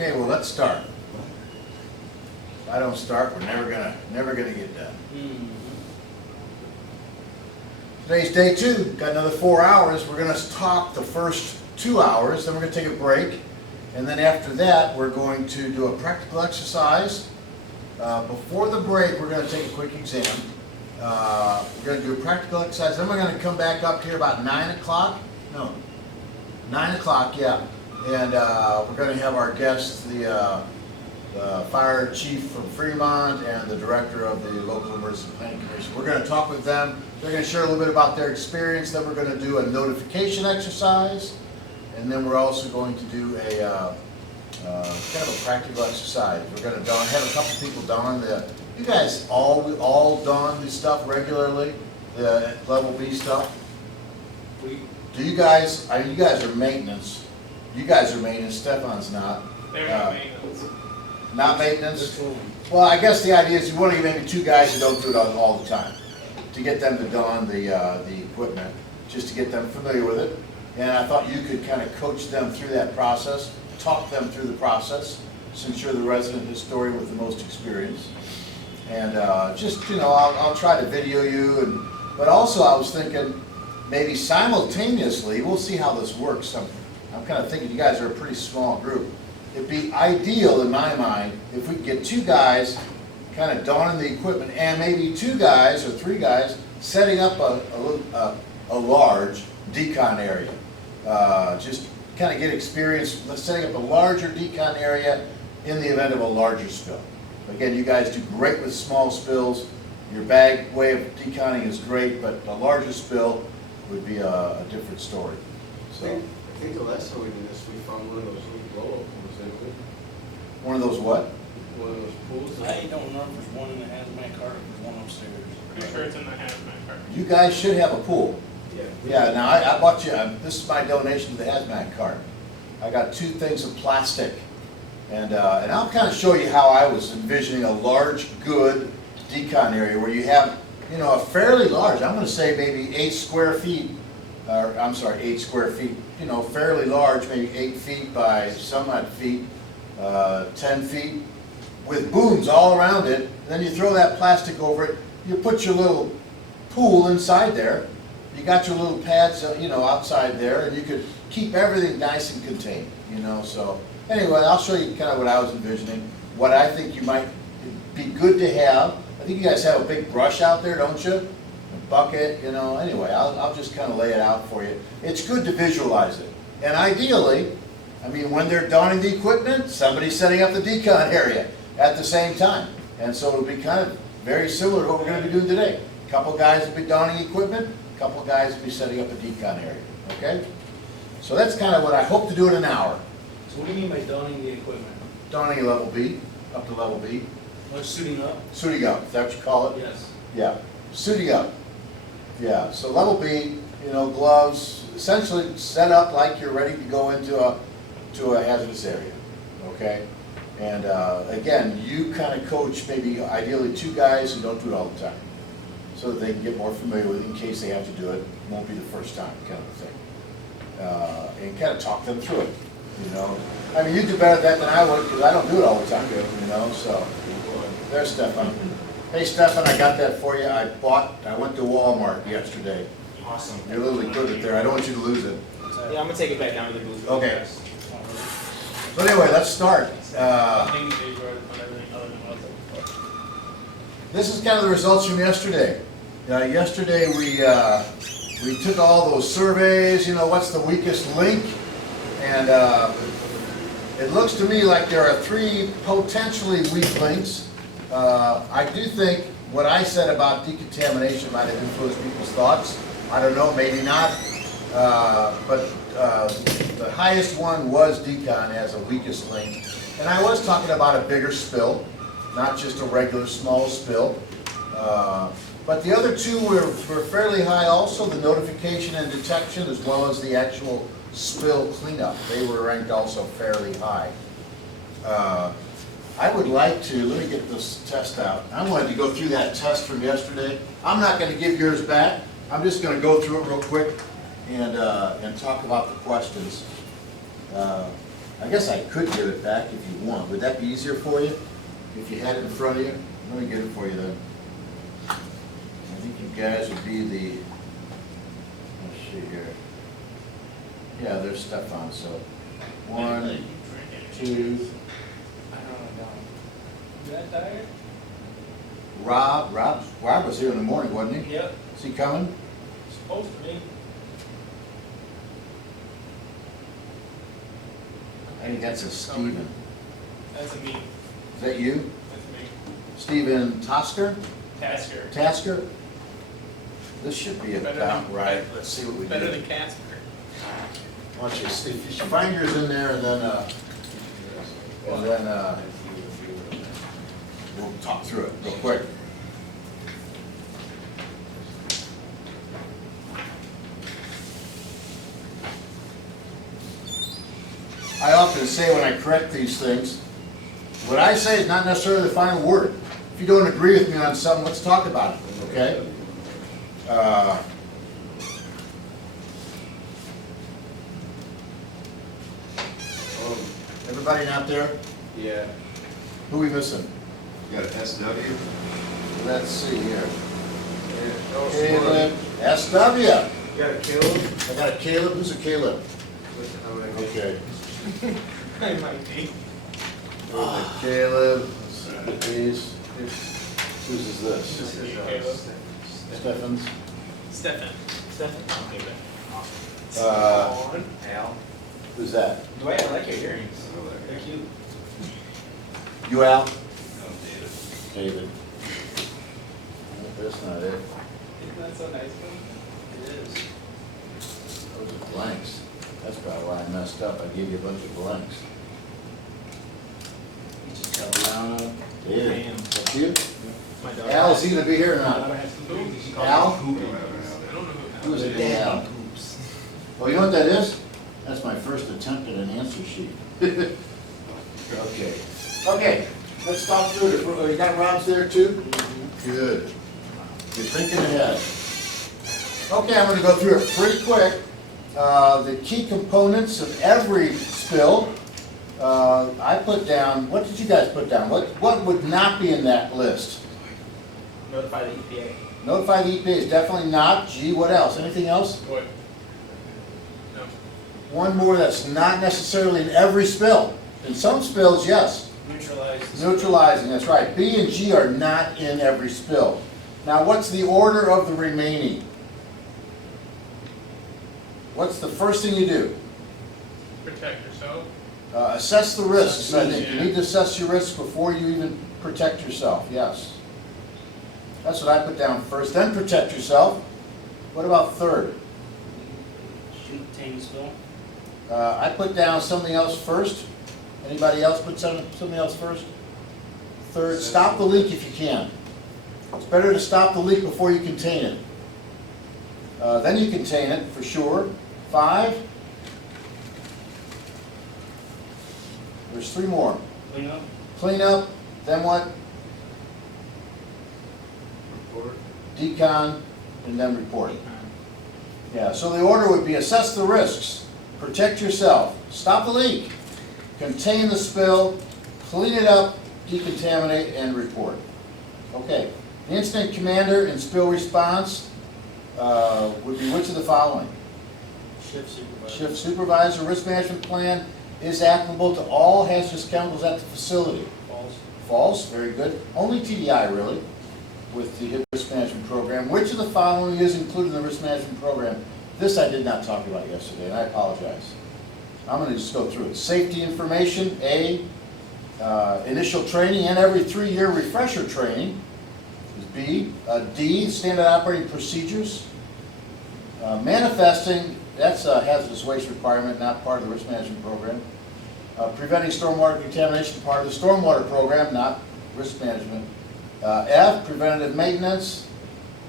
Okay, well, let's start. If I don't start, we're never gonna get done. Today's day 2. Got another 4 hours. We're gonna talk the first 2 hours, then we're gonna take a break, and then after that, we're going to do a practical exercise. Before the break, we're gonna take a quick exam. We're gonna do a practical exercise. Then we're gonna come back up here about 9 o'clock. No, 9 o'clock, yeah. And we're going to have our guests, the fire chief from Fremont and the director of the local emergency planning commission. We're going to talk with them. They're going to share a little bit about their experience. Then we're going to do a notification exercise, and then we're also going to do a kind of a practical exercise. We're going to have a couple people don the. You guys all don the stuff regularly, the level B stuff. Do you guys? You guys are maintenance. You guys are maintenance. Stefan's not. They're not maintenance. Not maintenance? Well, I guess the idea is you want to get maybe 2 guys who don't do it all the time, to get them to don the equipment, just to get them familiar with it. And I thought you could kind of coach them through that process, talk them through the process, since you're the resident historian with the most experience. And just, I'll try to video you. But also I was thinking, maybe simultaneously, we'll see how this works. I'm kind of thinking you guys are a pretty small group. It'd be ideal in my mind if we could get 2 guys kind of donning the equipment and maybe 2 guys or 3 guys setting up a large decon area. Just kind of get experience setting up a larger decon area in the event of a larger spill. Again, you guys do great with small spills. Your bag way of deconning is great, but a larger spill would be a different story. So. I think the last time we did this, we found one of those little blow-up pools, didn't we? One of those what? One of those pools. I don't remember if there's one in the hazmat cart or there's one upstairs. Pretty sure it's in the hazmat cart. You guys should have a pool. Yeah. Yeah, now I bought you, this is my donation to the hazmat cart. I got 2 things of plastic. And I'll kind of show you how I was envisioning a large, good decon area where you have, a fairly large, I'm going to say maybe 8 square feet, or I'm sorry, 8 square feet, fairly large, maybe 8 feet by some odd feet, 10 feet, with booms all around it. And then you throw that plastic over it. You put your little pool inside there. You got your little pads, outside there, and you could keep everything nice and contained, So anyway, I'll show you kind of what I was envisioning, what I think you might be good to have. I think you guys have a big brush out there, don't you? A bucket, Anyway, I'll just kind of lay it out for you. It's good to visualize it. And ideally, when they're donning the equipment, somebody's setting up the decon area at the same time. And so it'll be kind of very similar to what we're going to be doing today. A couple guys will be donning equipment, a couple guys will be setting up a decon area. Okay? So that's kind of what I hope to do in an hour. So what do you mean by donning the equipment? Donning a level B, up to level B. Like suiting up? Suiting up, is that what you call it? Yes. Yeah, suiting up. Yeah, so level B, gloves, essentially set up like you're ready to go into a hazardous area, okay? And again, you kind of coach maybe ideally 2 guys who don't do it all the time, so that they can get more familiar with it in case they have to do it. It won't be the first time, kind of thing. And kind of talk them through it, you do better at that than I would, because I don't do it all the time, so. There's Stefan. Hey Stefan, I got that for you. I went to Walmart yesterday. Awesome. You're literally good at there. I don't want you to lose it. Yeah, I'm gonna take it back down to the booth. Okay. So anyway, let's start. This is kind of the results from yesterday. Yesterday we took all those surveys, what's the weakest link, and it looks to me like there are 3 potentially weak links. I do think what I said about decontamination might have influenced people's thoughts. I don't know, maybe not. But the highest one was Decon as a weakest link. And I was talking about a bigger spill, not just a regular small spill. But the other 2 were fairly high also, the notification and detection as well as the actual spill cleanup. They were ranked also fairly high. I would like to, let me get this test out. I wanted to go through that test from yesterday. I'm not going to give yours back. I'm just going to go through it real quick and talk about the questions. I guess I could give it back if you want. Would that be easier for you? If you had it in front of you? Let me get it for you then. I think you guys would be the, let's see here. Yeah, there's stuff on, so. 1, 2. You that tired? Rob was here in the morning, wasn't he? Yep, Is he coming? supposed to be. I think that's a Steven. That's a me. Is that you? That's me. Steven Tosker? Tasker. Tasker? This should be Better about than- right. Let's see what we Better do. than Casper. Why don't you see, if you find yours in there and then, we'll talk through it real quick. I often say when I correct these things, what I say is not necessarily the final word. If you don't agree with me on something, let's talk about it, okay? Everybody out there? Yeah. Who we missing? You got an SW? Let's see here. Oh, Caleb, SW. You got a Caleb? I got a Caleb. Who's a Caleb? Okay. I might be. Caleb. These. Whose is this? This is, Caleb. Stephens. Stefan. Stefan? Okay, Uh, Al? Who's that? Dwight, I like your earrings. They're cute. You, Al? No, David. That's not it. Isn't that so nice of him? It is. Those are blanks. That's probably why I messed up. I gave you a bunch of blanks. You just got around. David. Damn. That's you? My dog. Al's either be here or not. Who? Al? I don't know who. Who's it? Al? Oh, you know what that is? That's my first attempt at an answer sheet. Okay. Okay, let's talk through it. You got Rob's there too? Good. You're thinking ahead. Okay, I'm gonna go through it pretty quick. The key components of every spill, I put down, what did you guys put down? What would not be in that list? Notify the EPA. Notify the EPA is definitely not. Gee, what else? Anything else? What? No. One more that's not necessarily in every spill. In some spills, yes. Neutralize. Neutralizing, that's right. B and G are not in every spill. Now, what's the order of the remaining? What's the first thing you do? Protect yourself. Assess the risks, I think. You Yeah. need to assess your risks before you even protect yourself, yes. That's what I put down first, then protect yourself. What about third? Shoot, tame the spill. I put down something else first. Anybody else put something else first? Third, stop the leak if you can. It's better to stop the leak before you contain it. Then you contain it, for sure. 5. There's 3 more. Clean up. Clean up, then what? Report? Decon, and then report. Yeah, so the order would be assess the risks, protect yourself, stop the leak, contain the spill, clean it up, decontaminate, and report. Okay, the incident commander in spill response would be which of the following? Shift supervisor. Shift supervisor, risk management plan is applicable to all hazardous chemicals at the facility. False. False, very good. Only TDI really, with the risk management program. Which of the following is included in the risk management program? This I did not talk about yesterday, and I apologize. I'm going to just go through it. Safety information, A. Initial training and every 3-year refresher training is B. D. Standard operating procedures. Manifesting, that's a hazardous waste requirement, not part of the risk management program. Preventing stormwater contamination, part of the stormwater program, not risk management. F, preventative maintenance,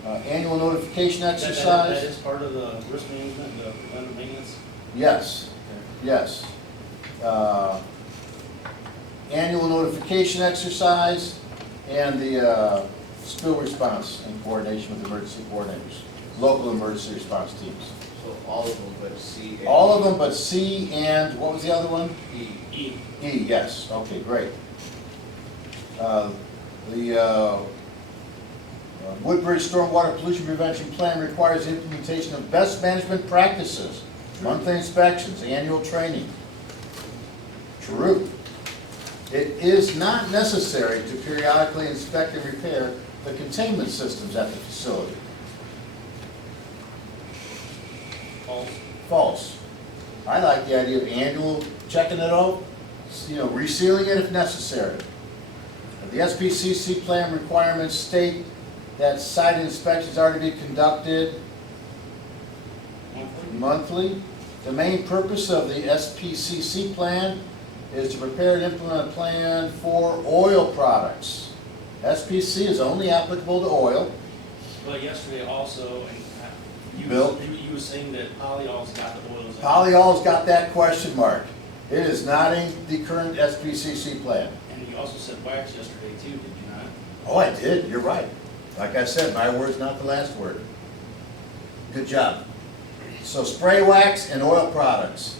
annual notification That exercise. is part of the risk management, the preventive maintenance. Yes, yes. Annual notification exercise, and the spill response in coordination with emergency coordinators, local emergency response teams. So all of them but C and All of them but C and, what was the other one? E. E. E, yes, okay, great. The Woodbridge Stormwater Pollution Prevention Plan requires the implementation of best management practices, monthly inspections, annual training. True. It is not necessary to periodically inspect and repair the containment systems at the facility. False. False. I like the idea of annual checking it out, resealing it if necessary. The SPCC plan requirements state that site inspections are to be conducted monthly. The main purpose of the SPCC plan is to prepare and implement a plan for oil products. SPC is only applicable to oil. But yesterday also, and Bill? you were saying that polyol's got the oils. in it. Polyol's got that question mark. It is not in the current SPCC plan. And you also said wax yesterday too, did you not? Oh, I did, you're right. Like I said, my word's not the last word. Good job. So spray wax and oil products.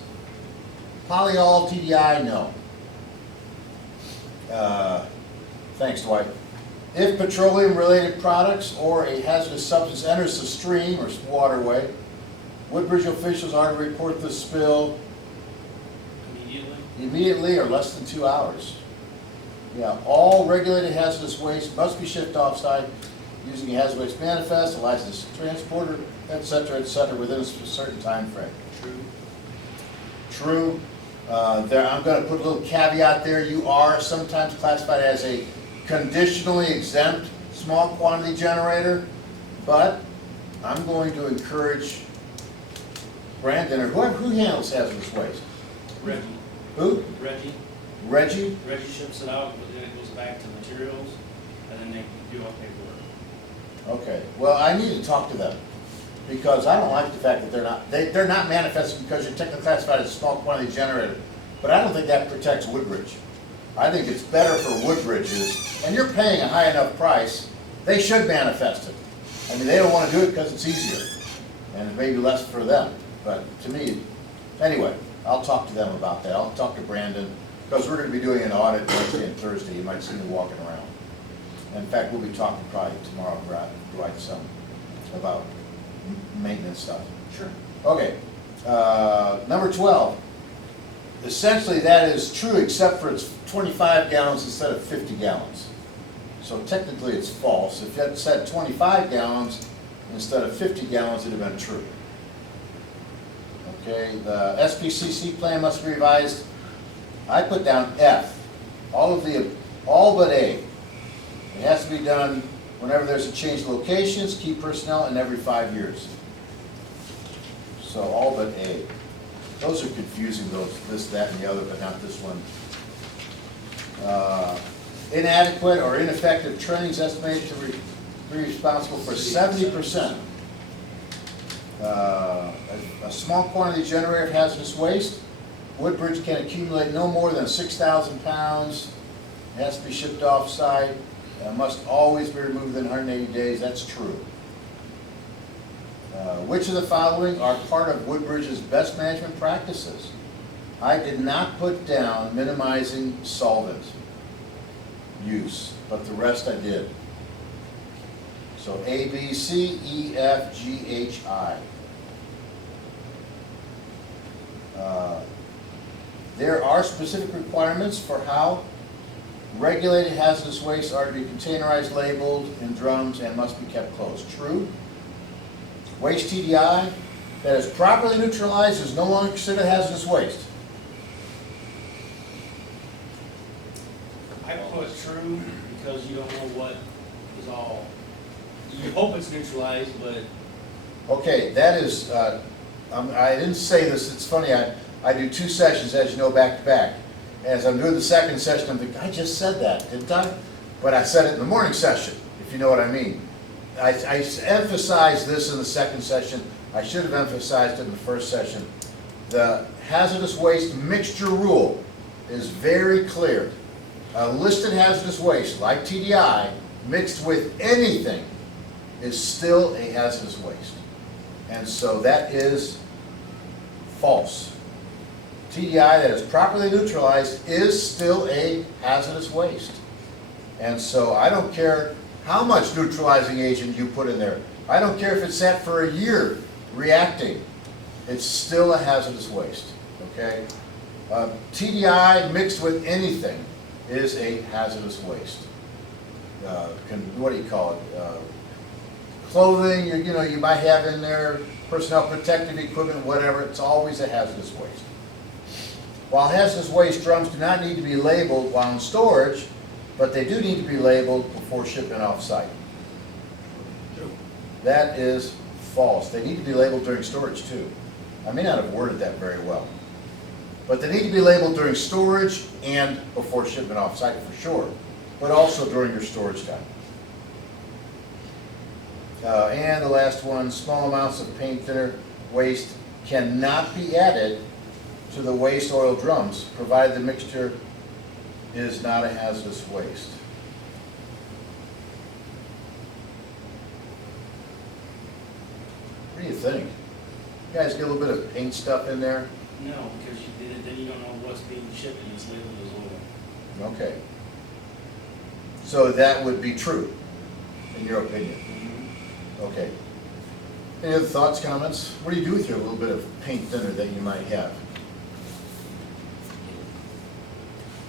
Polyol, TDI, no. Thanks, Dwight. If petroleum-related products or a hazardous substance enters the stream or waterway, Woodbridge officials are to report the spill immediately or less than 2 hours. Yeah, all regulated hazardous waste must be shipped off-site using a hazardous waste manifest, a licensed transporter, et cetera, within a certain time frame. True. There, I'm going to put a little caveat there. You are sometimes classified as a conditionally exempt small quantity generator, but I'm going to encourage Brandon or who handles hazardous waste. Reggie. Who? Reggie. Reggie? Reggie ships it out, but then it goes back to materials, and then they do all paperwork. Okay. Well, I need to talk to them because I don't like the fact that they're not manifesting because you're technically classified as a small quantity generator. But I don't think that protects Woodbridge. I think it's better for Woodbridge's, and you're paying a high enough price, they should manifest it. I mean, they don't want to do it because it's easier, and it may be less for them. But to me, anyway, I'll talk to them about that. I'll talk to Brandon, because we're going to be doing an audit Wednesday and Thursday. You might see me walking around. In fact, we'll be talking probably tomorrow, Dwight, some about maintenance stuff. Sure. Okay, number 12. Essentially, that is true except for it's 25 gallons instead of 50 gallons. So technically, it's false. If it said 25 gallons instead of 50 gallons, it would have been true. Okay, the SPCC plan must be revised. I put down F, all but A. It has to be done whenever there's a change of locations, key personnel, and every 5 years. So all but A. Those are confusing, this, that, and the other, but not this one. Inadequate or ineffective training is estimated to be responsible for 70%. A small quantity generator of hazardous waste. Woodbridge can accumulate no more than 6,000 pounds. It has to be shipped off-site. Must always be removed within 180 days. That's true. Which of the following are part of Woodbridge's best management practices? I did not put down minimizing solvent use, but the rest I did. So A, B, C, E, F, G, H, I. There are specific requirements for how regulated hazardous wastes are to be containerized, labeled in drums, and must be kept closed. True. Waste TDI that is properly neutralized is no longer considered hazardous waste. I put true because you don't know what is all. You hope it's neutralized, but Okay, that is, I didn't say this, it's funny, I do 2 sessions, as you know, back to back. As I'm doing the second session, I'm thinking, I just said that, didn't I? But I said it in the morning session, if you know what I mean. I emphasized this in the second session. I should have emphasized it in the first session. The hazardous waste mixture rule is very clear. A listed hazardous waste, like TDI, mixed with anything, is still a hazardous waste. And so that is false. TDI that is properly neutralized is still a hazardous waste. And so I don't care how much neutralizing agent you put in there. I don't care if it's sat for a year reacting. It's still a hazardous waste, okay? TDI mixed with anything is a hazardous waste. What do you call it? Clothing, you know, you might have in there, personnel protective equipment, whatever, it's always a hazardous waste. While hazardous waste drums do not need to be labeled while in storage, but they do need to be labeled before shipment off-site. That is false. They need to be labeled during storage too. I may not have worded that very well. But they need to be labeled during storage and before shipment off-site for sure, but also during your storage time. And the last one, small amounts of paint thinner waste cannot be added to the waste oil drums, provided the mixture is not a hazardous waste. What do you think? You guys get a little bit of paint stuff in there? No, because then you don't know what's being shipped and it's labeled as oil. Okay. So that would be true, in your opinion? Okay. Any other thoughts, comments? What do you do with your little bit of paint thinner that you might have?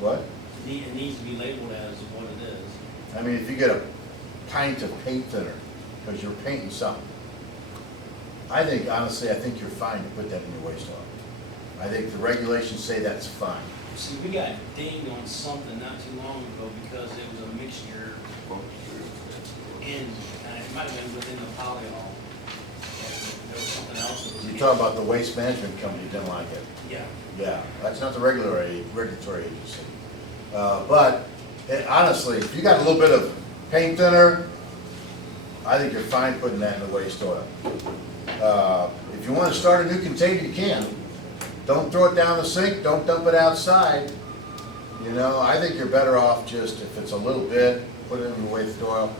What? It needs to be labeled as what it is. I mean, if you get a pint of paint thinner, because you're painting something, honestly, I think you're fine to put that in your waste oil. I think the regulations say that's fine. See, we got dinged on something not too long ago because it was a mixture in, it might have been within the polyol. There was something else that was. You're talking about the waste management company didn't like it. Yeah. Yeah, that's not the regulatory agency. But honestly, if you got a little bit of paint thinner, I think you're fine putting that in the waste oil. If you want to start a new container, you can. Don't throw it down the sink, don't dump it outside. You know, I think you're better off just, if it's a little bit, put it in the waste oil.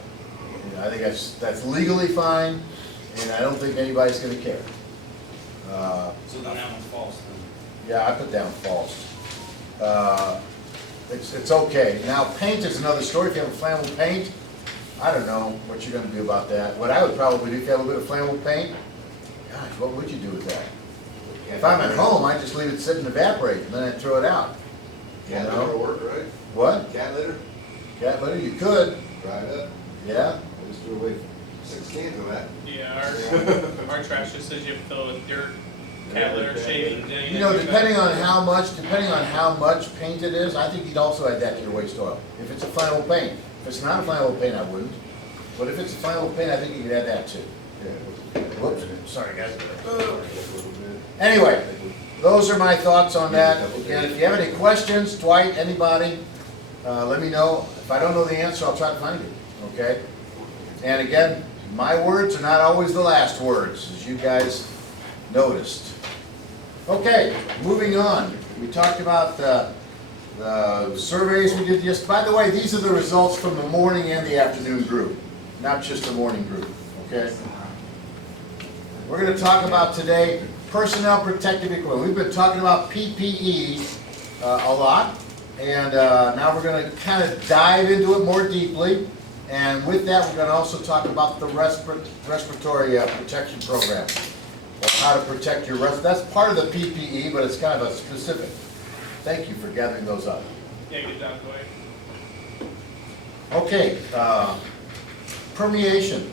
You know, I think that's legally fine, and I don't think anybody's going to care. So then that one's false then. Yeah, I put down false. It's okay. Now, paint is another story. If you have a flammable paint, I don't know what you're going to do about that. What I would probably do if you have a little bit of flammable paint, gosh, what would you do with that? If I'm at home, I just leave it sit and evaporate, and then I throw it out. Cat You know? litter work, right? What? Cat litter, Cat litter? You could. dry it up. Yeah. I just threw away 6 cans of that. Yeah, our trash just says you have to fill it with dirt, cat litter, shavings. You know, depending on how much paint it is, I think you'd also add that to your waste oil. If it's a flammable paint. If it's not a flammable paint, I wouldn't. But if it's a flammable paint, I think you could add that too. Whoops, sorry guys. Anyway, those are my thoughts on that. Again, if you have any questions, Dwight, anybody, let me know. If I don't know the answer, I'll try to find it, okay? And again, my words are not always the last words, as you guys noticed. Okay, moving on. We talked about the surveys we did yesterday. By the way, these are the results from the morning and the afternoon group, not just the morning group, okay? We're going to talk about today personnel protective equipment. We've been talking about PPE a lot, and now we're going to kind of dive into it more deeply. And with that, we're going to also talk about the respiratory protection program, or how to protect your that's part of the PPE, but it's kind of a specific. Thank you for gathering those up. Yeah, good job, Dwight. Okay, permeation.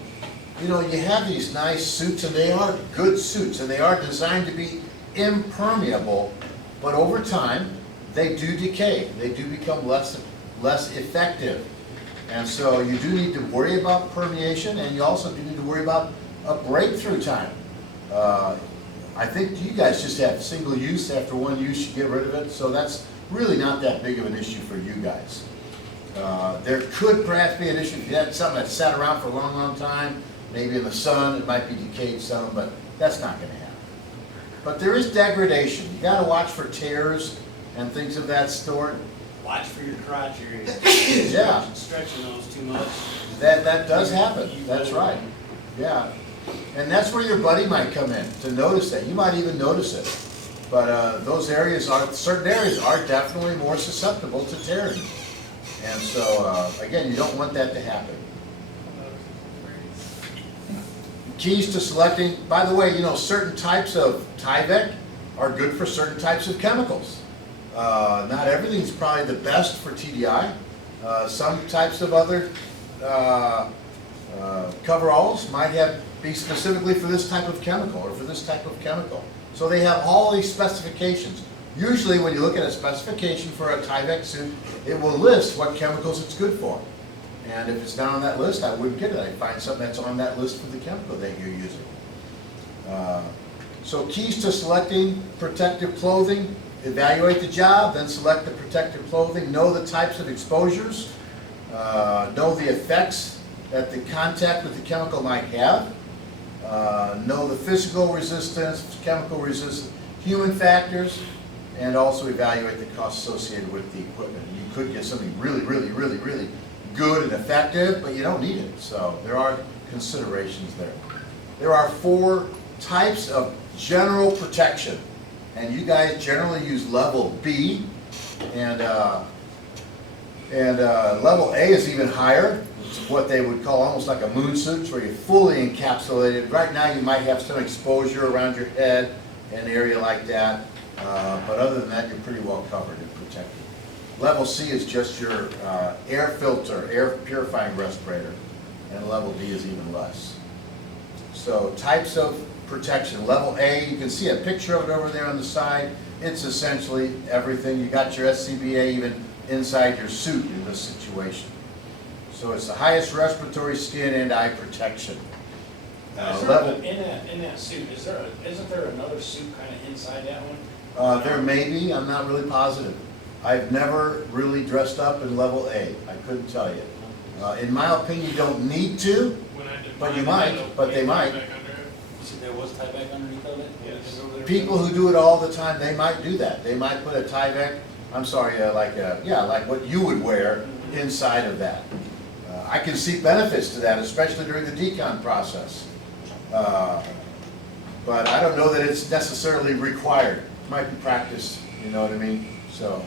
You know, you have these nice suits, and they are good suits, and they are designed to be impermeable, but over time, they do decay. They do become less effective. And so you do need to worry about permeation, and you also do need to worry about a breakthrough time. I think you guys just have single use. After one use, you get rid of it, so that's really not that big of an issue for you guys. There could perhaps be an issue if you had something that sat around for a long, long time, maybe in the sun, it might be decayed some, but that's not going to happen. But there is degradation. You got to watch for tears and things of that sort. Watch for your crotch area. Yeah. Stretching those too much. That does happen. That's right. Yeah. And that's where your buddy might come in to notice that. You might even notice it. But those areas are, certain areas are definitely more susceptible to tearing. And so, again, you don't want that to happen. Keys to selecting, by the way, you know, certain types of Tyvek are good for certain types of chemicals. Not everything's probably the best for TDI. Some types of other coveralls might be specifically for this type of chemical or for this type of chemical. So they have all these specifications. Usually when you look at a specification for a Tyvek suit, it will list what chemicals it's good for. And if it's not on that list, I wouldn't get it. I'd find something that's on that list for the chemical that you're using. So keys to selecting protective clothing: evaluate the job, then select the protective clothing, know the types of exposures, know the effects that the contact with the chemical might have, know the physical resistance, chemical resistance, human factors, and also evaluate the costs associated with the equipment. You could get something really, really, really, really good and effective, but you don't need it. So there are considerations there. There are 4 types of general protection, and you guys generally use level B, and level A is even higher. It's what they would call almost like a moon suit, where you're fully encapsulated. Right now you might have some exposure around your head, an area like that, but other than that you're pretty well covered and protected. Level C is just your air filter, air purifying respirator, and level D is even less. So types of protection. Level A, you can see a picture of it over there on the side. It's essentially everything. You got your SCBA even inside your suit in this situation. So it's the highest respiratory, skin, and eye protection. Level. In that suit, isn't there another suit kind of inside that one? There may be, I'm not really positive. I've never really dressed up in level A. I couldn't tell you. In my opinion, you don't need to, When I did but you mine, might, but they might. back under it. You said there was Tyvek underneath of it? Yes. Over there? People who do it all the time, they might do that. They might put a Tyvek, like what you would wear inside of that. I can see benefits to that, especially during the decon process. But I don't know that it's necessarily required. It might be practiced, you know what I mean? So,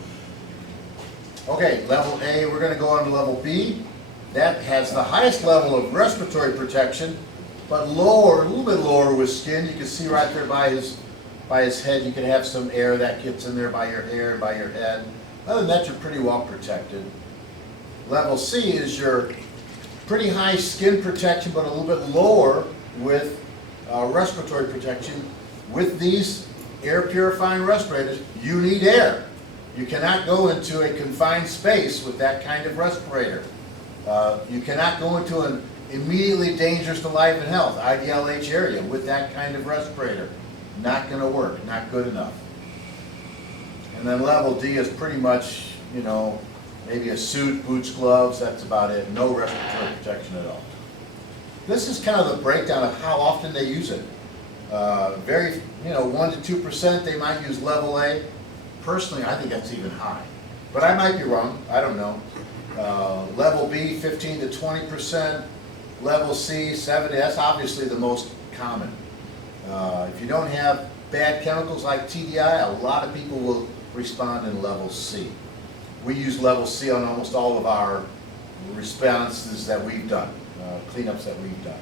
okay, level A, we're gonna go on to level B. That has the highest level of respiratory protection, but lower, a little bit lower with skin. You can see right there by his head, you can have some air that gets in there by your hair and by your head. Other than that, you're pretty well protected. Level C is your pretty high skin protection, but a little bit lower with respiratory protection. With these air purifying respirators, you need air. You cannot go into a confined space with that kind of respirator. You cannot go into an immediately dangerous to life and health, IDLH area, with that kind of respirator. Not going to work, not good enough. And then level D is pretty much, you know, maybe a suit, boots, gloves, that's about it. No respiratory protection at all. This is kind of the breakdown of how often they use it. 1 to 2% they might use level A. Personally, I think that's even high. But I might be wrong, I don't know. Level B, 15 to 20%. Level C, 70, that's obviously the most common. If you don't have bad chemicals like TDI, a lot of people will respond in level C. We use level C on almost all of our responses that we've done, cleanups that we've done.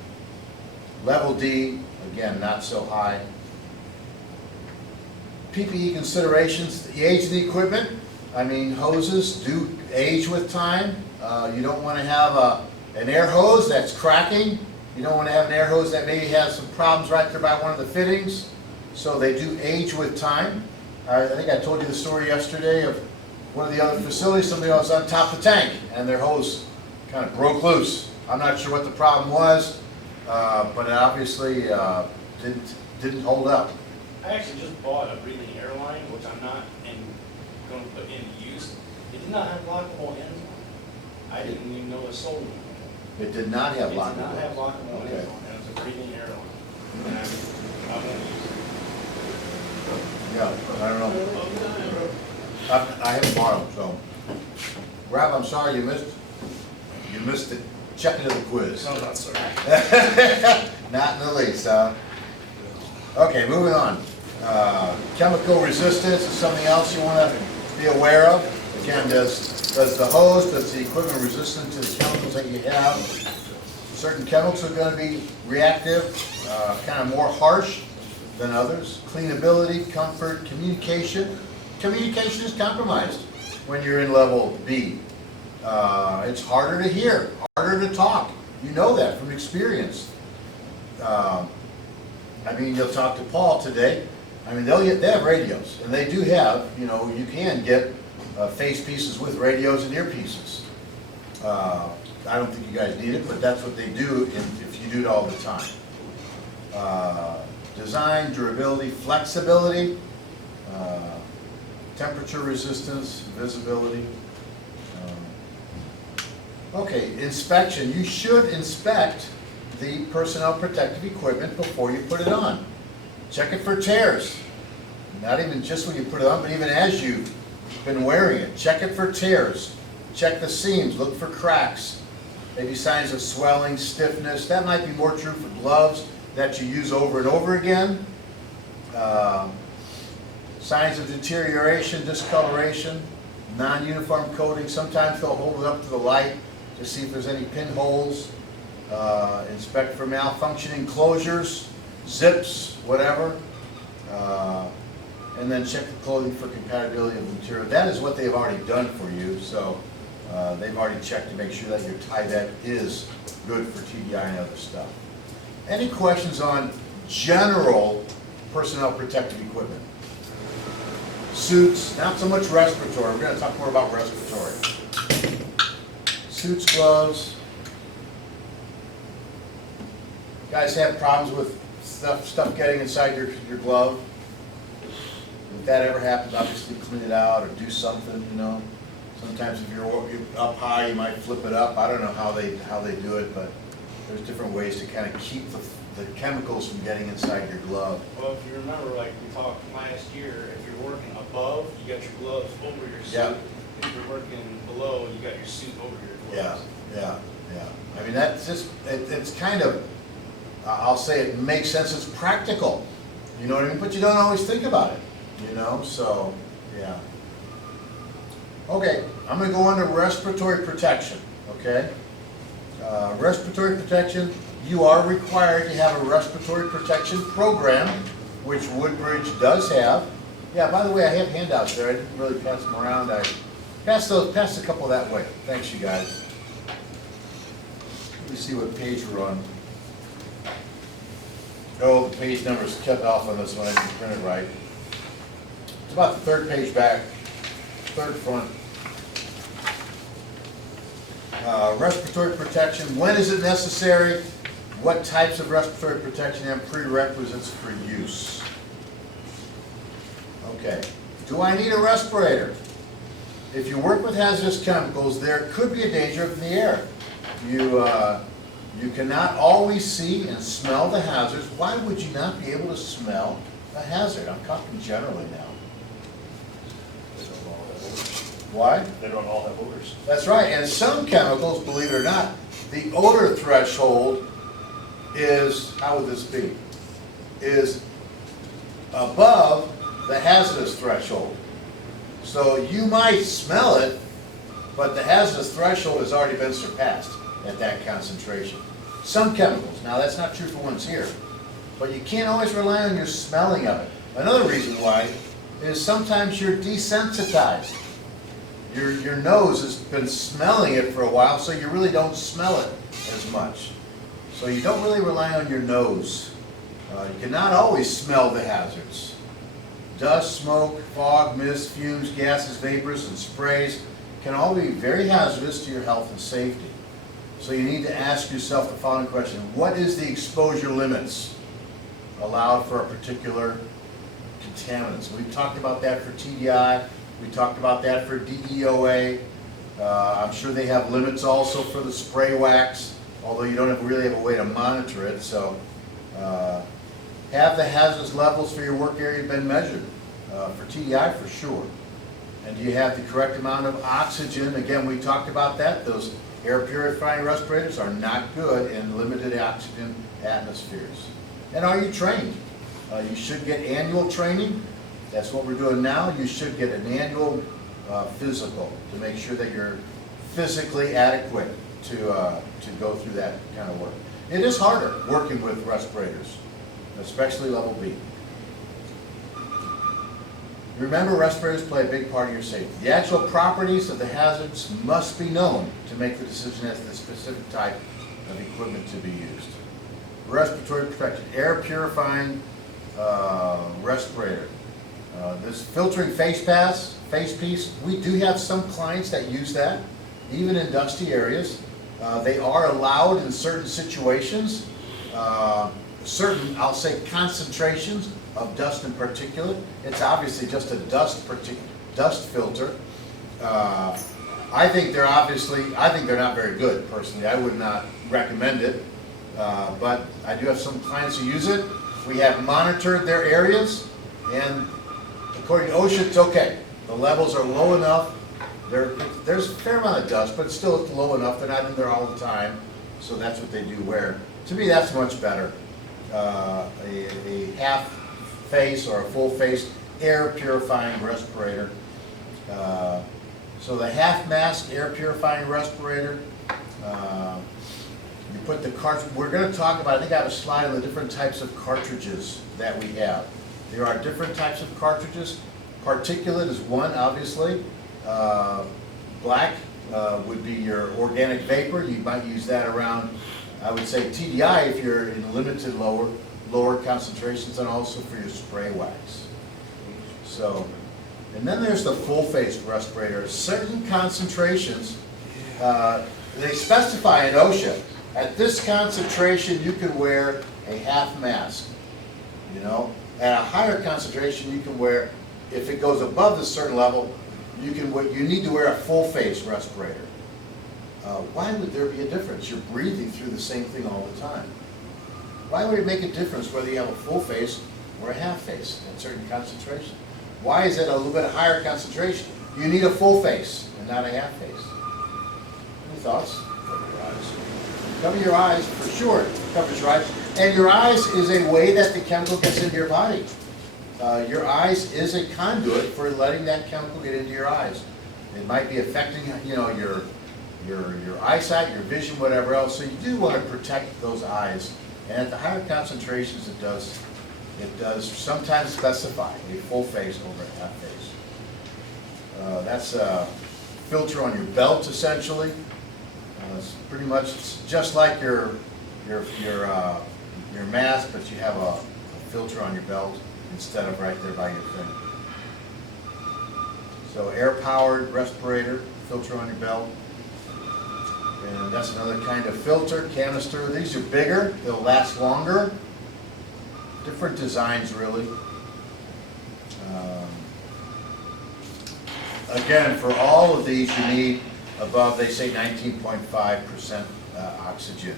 Level D, again, not so high. PPE considerations, the age of the equipment. I mean, hoses do age with time. You don't want to have an air hose that's cracking. You don't want to have an air hose that maybe has some problems right there by one of the fittings. So they do age with time. I think I told you the story yesterday of one of the other facilities. Somebody was on top of the tank and their hose kind of broke loose. I'm not sure what the problem was, but it obviously didn't hold up. I actually just bought a breathing airline, which I'm not going to put into use. It did not have lockable ends on it. I didn't even know it sold them. It did not have It lockable. did not have lockable Okay. ends on it. It was a breathing airline. And I won't use it. Yeah, I don't know. I haven't bought them, so. Rob, I'm sorry you missed it. Check into the quiz. No, not sorry. Not in the least, huh? Okay, moving on. Chemical resistance is something else you want to be aware of. Again, does the hose, does the equipment resistant to the chemicals that you have? Certain chemicals are going to be reactive, kind of more harsh than others. Cleanability, comfort, communication. Communication is compromised when you're in level B. It's harder to hear, harder to talk. You know that from experience. I mean, you'll talk to Paul today. I mean, they have radios, and they do have, you know, you can get face pieces with radios and earpieces. I don't think you guys need it, but that's what they do if you do it all the time. Design, durability, flexibility, temperature resistance, visibility. Okay, inspection. You should inspect the personnel protective equipment before you put it on. Check it for tears. Not even just when you put it on, but even as you've been wearing it. Check it for tears. Check the seams, look for cracks. Maybe signs of swelling, stiffness. That might be more true for gloves that you use over and over again. Signs of deterioration, discoloration, non-uniform coating. Sometimes they'll hold it up to the light to see if there's any pinholes. Inspect for malfunctioning closures, zips, whatever. And then check the clothing for compatibility of material. That is what they've already done for you, so they've already checked to make sure that your tie bed is good for TDI and other stuff. Any questions on general personnel protective equipment? Suits, not so much respiratory. We're going to talk more about respiratory. Suits, gloves. Guys have problems with stuff getting inside your glove? If that ever happens, obviously clean it out or do something, you know. Sometimes if you're up high, you might flip it up. I don't know how they do it, but there's different ways to kind of keep the chemicals from getting inside your glove. Well, if you remember, like we talked last year, if you're working above, you got your gloves over your suit. Yeah. If you're working below, you got your suit over your gloves. Yeah. I mean, that's just, it's kind of, I'll say it makes sense, it's practical. You know what I mean? But you don't always think about it, you know, so, yeah. Okay, I'm going to go on to respiratory protection, okay? Respiratory protection, you are required to have a respiratory protection program, which Woodbridge does have. Yeah, by the way, I have handouts there. I didn't really pass them around. I passed a couple that way. Thanks, you guys. Let me see what page we're on. Oh, the page number's cut off on this one. I didn't print it right. It's about the third page back, third front. Respiratory protection, when is it necessary? What types of respiratory protection and prerequisites for use? Okay, do I need a respirator? If you work with hazardous chemicals, there could be a danger in the air. You cannot always see and smell the hazards. Why would you not be able to smell a hazard? I'm talking generally now. Why? They don't all have odors. That's right, and some chemicals, believe it or not, the odor threshold is, how would this be? Is above the hazardous threshold. So you might smell it, but the hazardous threshold has already been surpassed at that concentration. Some chemicals, now that's not true for ones here, but you can't always rely on your smelling of it. Another reason why is sometimes you're desensitized. Your nose has been smelling it for a while, so you really don't smell it as much. So you don't really rely on your nose. You cannot always smell the hazards. Dust, smoke, fog, mist, fumes, gases, vapors, and sprays can all be very hazardous to your health and safety. So you need to ask yourself the following question: what is the exposure limits allowed for a particular contaminant? We've talked about that for TDI. We talked about that for DEOA. I'm sure they have limits also for the spray wax, although you don't really have a way to monitor it. So have the hazardous levels for your work area been measured? For TDI, for sure. And do you have the correct amount of oxygen? Again, we talked about that. Those air purifying respirators are not good in limited oxygen atmospheres. And are you trained? You should get annual training That's what we're doing now. You should get an annual physical to make sure that you're physically adequate to go through that kind of work. It is harder working with respirators, especially level B. Remember, respirators play a big part of your safety. The actual properties of the hazards must be known to make the decision as to the specific type of equipment to be used. Respiratory protection, air purifying respirator. This filtering face piece, we do have some clients that use that, even in dusty areas. They are allowed in certain situations, certain, I'll say, concentrations of dust and particulate. It's obviously just a dust filter. I think they're not very good, personally. I would not recommend it, but I do have some clients who use it. We have monitored their areas, and according to OSHA, it's okay. The levels are low enough. There's a fair amount of dust, but still it's low enough. They're not in there all the time, so that's what they do wear. To me, that's much better. A half face or a full face air purifying respirator. So the half mask air purifying respirator, you put the cartridge, we're going to talk about, I think I have a slide on the different types of cartridges that we have. There are different types of cartridges. Particulate is one, obviously. Black would be your organic vapor. You might use that around, I would say, TDI if you're in limited lower concentrations, and also for your spray wax. So, and then there's the full face respirator. Certain concentrations, they specify in OSHA, at this concentration you can wear a half mask, you know. At a higher concentration you can wear, if it goes above this certain level, you need to wear a full face respirator. Why would there be a difference? You're breathing through the same thing all the time. Why would it make a difference whether you have a full face or a half face at certain concentration? Why is it a little bit higher concentration? You need a full face and not a half face. Any thoughts? Cover your eyes. Cover your eyes, for sure. Covers your eyes. And your eyes is a way that the chemical gets into your body. Your eyes is a conduit for letting that chemical get into your eyes. It might be affecting, you know, your eyesight, your vision, whatever else. So you do want to protect those eyes. And at the higher concentrations, it does sometimes specify a full face over a half face. That's a filter on your belt, essentially. It's pretty much just like your mask, but you have a filter on your belt instead of right there by your thing. So air-powered respirator, filter on your belt. And that's another kind of filter, canister. These are bigger, they'll last longer. Different designs, really. Again, for all of these, you need above, they say 19.5% oxygen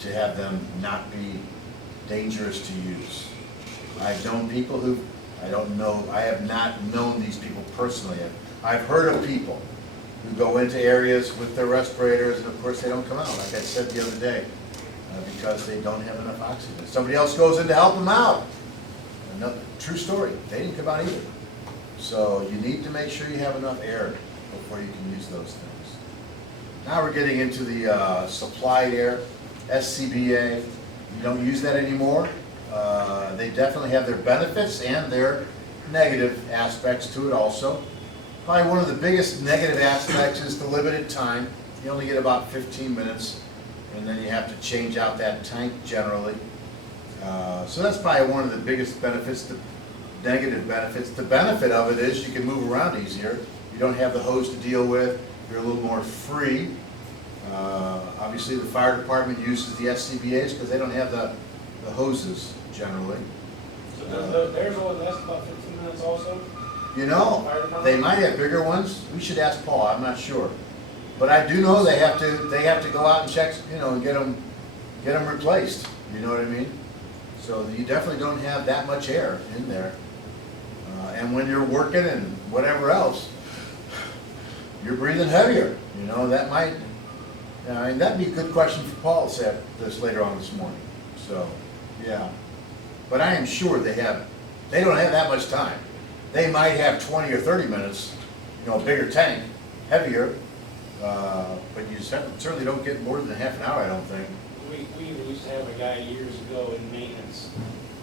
to have them not be dangerous to use. I've known people who, I have not known these people personally. I've heard of people who go into areas with their respirators, and of course they don't come out, like I said the other day, because they don't have enough oxygen. Somebody else goes in to help them out. Another true story, they didn't come out either. So you need to make sure you have enough air before you can use those things. Now we're getting into the supplied air, SCBA. You don't use that anymore. They definitely have their benefits and their negative aspects to it also. Probably one of the biggest negative aspects is the limited time. You only get about 15 minutes, and then you have to change out that tank generally. So that's probably one of the biggest benefits, the negative benefits. The benefit of it is you can move around easier. You don't have the hose to deal with. You're a little more free. Obviously the fire department uses the SCBAs because they don't have the hoses generally. So does theirs only last about 15 minutes also? You know, they might have bigger ones. We should ask Paul, I'm not sure. But I do know they have to go out and check, you know, and get them replaced. You know what I mean? So you definitely don't have that much air in there. And when you're working and whatever else, you're breathing heavier. You know, that might, I mean, that'd be a good question for Paul to say this later on this morning. So, yeah. But I am sure they have They don't have that much time. They might have 20 or 30 minutes, you know, a bigger tank, heavier, but you certainly don't get more than half an hour, I don't think. We even used to have a guy years ago in maintenance.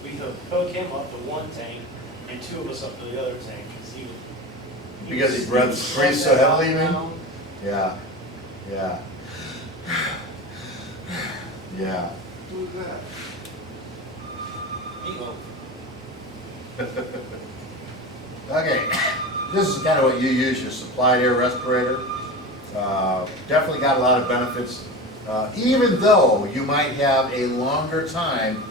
We could hook him up to one tank and two of us up to the other tank, because he would. Because he breathes so heavily, you mean? Yeah, yeah. Yeah. Who's that? Okay, this is kind of what you use, your supplied air respirator. Definitely got a lot of benefits. Even though you might have a longer time,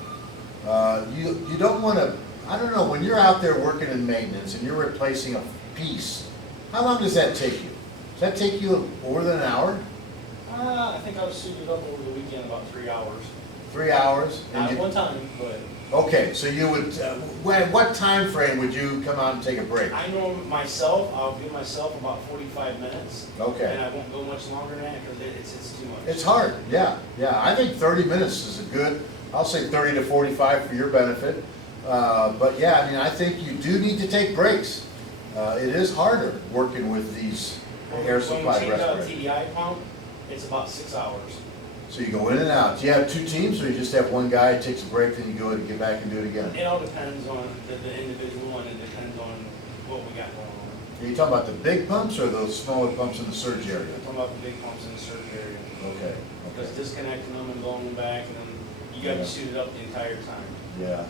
you don't want to, I don't know, when you're out there working in maintenance and you're replacing a piece, how long does that take you? Does that take you more than an hour? I think I was suited up over the weekend about 3 hours. 3 hours? And Not you- one time, but Okay, so you would, what time frame would you come out and take a break? I know myself, I'll give myself about 45 minutes. Okay. And I won't go much longer than that, because it's too much. It's hard, yeah, yeah. I think 30 minutes is a good, I'll say 30 to 45 for your benefit. But yeah, I mean, I think you do need to take breaks. It is harder working with these air supply When we change out a respirators. TDI pump, it's about 6 hours. So you go in and out. Do you have two teams, or you just have one guy takes a break, then you go and get back and do it again? It all depends on the individual, and it depends on what we got going on. Are you talking about the big pumps or those smaller pumps in the surge area? We're talking about the big pumps in the surge area. Okay, Because okay. disconnecting them and blowing them back, and then you got Yeah. to shoot it up the entire time. Yeah,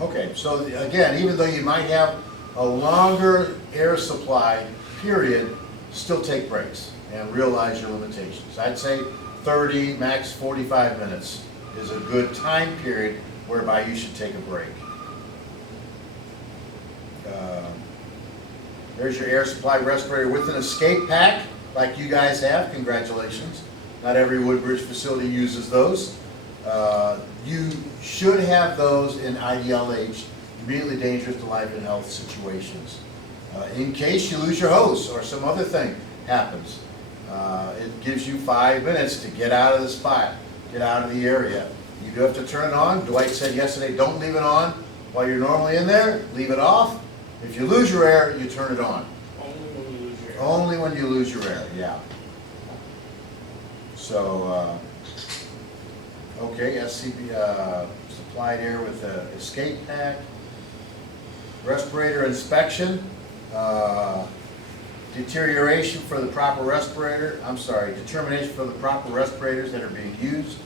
yeah. Okay, so again, even though you might have a longer air supply period, still take breaks and realize your limitations. I'd say 30, max 45 minutes is a good time period whereby you should take a break. There's your air supply respirator with an escape pack, like you guys have, congratulations. Not every Woodbridge facility uses those. You should have those in IDLH, immediately dangerous to life and health situations. In case you lose your hose or some other thing happens, it gives you 5 minutes to get out of the spot, get out of the area. You do have to turn it on. Dwight said yesterday, don't leave it on while you're normally in there, leave it off. If you lose your air, you turn it on. Only when you lose your air. Only when you lose your air, yeah. So, okay, SCB, supplied air with an escape pack. Respirator inspection. Deterioration for the proper respirator, determination for the proper respirators that are being used.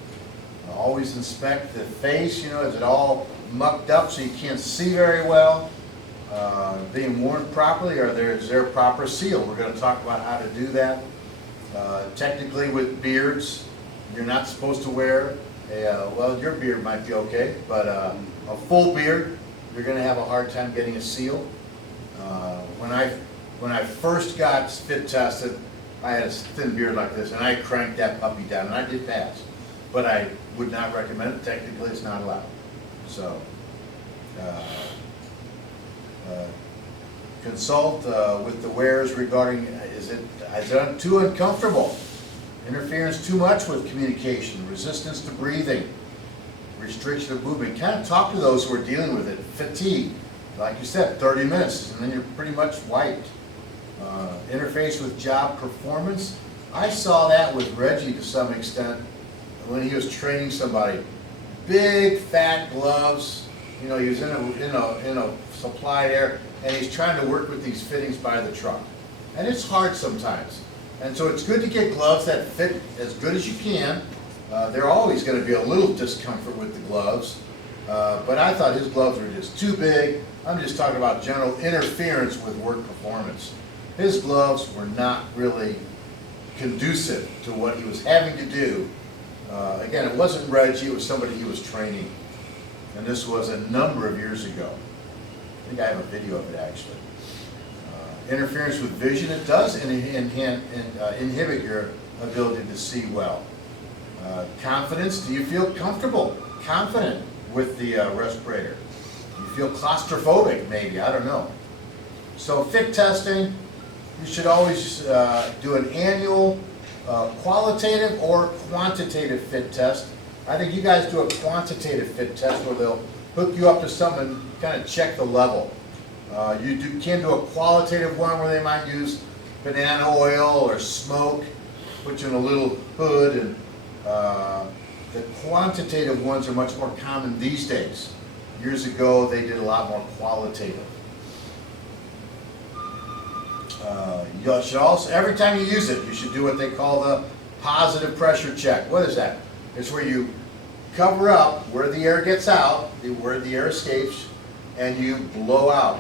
Always inspect the face, you know, is it all mucked up so you can't see very well? Being worn properly, or is there a proper seal? We're going to talk about how to do that. Technically with beards, you're not supposed to wear well, your beard might be okay, but a full beard, you're going to have a hard time getting a seal. When I first got fit tested, I had a thin beard like this, and I cranked that puppy down, and I did pass. But I would not recommend it. Technically, it's not allowed. So, consult with the wearers regarding, is it too uncomfortable? Interference too much with communication, resistance to breathing, restriction of movement. Kind of talk to those who are dealing with it. Fatigue, like you said, 30 minutes, and then you're pretty much wiped. Interface with job performance. I saw that with Reggie to some extent when he was training somebody. Big fat gloves, you know, he was in a supplied air, and he's trying to work with these fittings by the truck. And it's hard sometimes. And so it's good to get gloves that fit as good as you can. There always going to be a little discomfort with the gloves, but I thought his gloves were just too big. I'm just talking about general interference with work performance. His gloves were not really conducive to what he was having to do. Again, it wasn't Reggie, it was somebody he was training. And this was a number of years ago. I think I have a video of it actually. Interference with vision, it does inhibit your ability to see well. Confidence, do you feel comfortable, confident with the respirator? Do you feel claustrophobic maybe, I don't know. So fit testing, you should always do an annual qualitative or quantitative fit test. I think you guys do a quantitative fit test where they'll hook you up to something kind of check the level. Can do a qualitative one where they might use banana oil or smoke, put you in a little hood, and the quantitative ones are much more common these days. Years ago, they did a lot more qualitative. You should also, every time you use it, you should do what they call the positive pressure check. What is that? It's where you cover up where the air gets out, where the air escapes, and you blow out.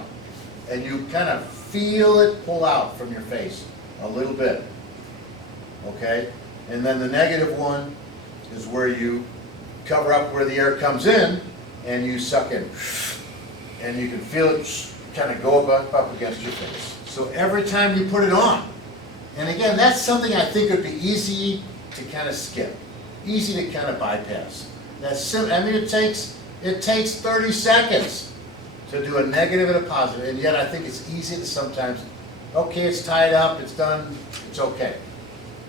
And you kind of feel it pull out from your face a little bit. Okay? And then the negative one is where you cover up where the air comes in and you suck in. And you can feel it kind of go up against your face. So every time you put it on, and again, that's something I think would be easy to kind of skip, easy to kind of bypass. I mean, it takes 30 seconds to do a negative and a positive, and yet I think it's easy to sometimes, okay, it's tied up, it's done, it's okay.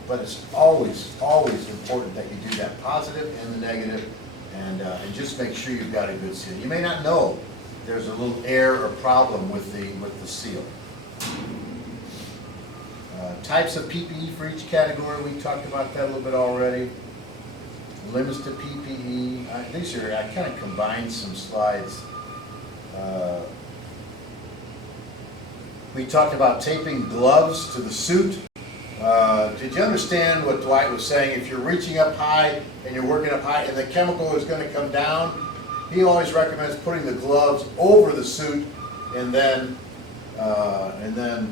But it's always, always important that you do that positive and the negative, and just make sure you've got a good seal. You may not know there's a little error or problem with the seal. Types of PPE for each category, we talked about that a little bit already. Limits to PPE. I kind of combined some slides. We talked about taping gloves to the suit. Did you understand what Dwight was saying? If you're reaching up high and you're working up high and the chemical is going to come down, he always recommends putting the gloves over the suit and then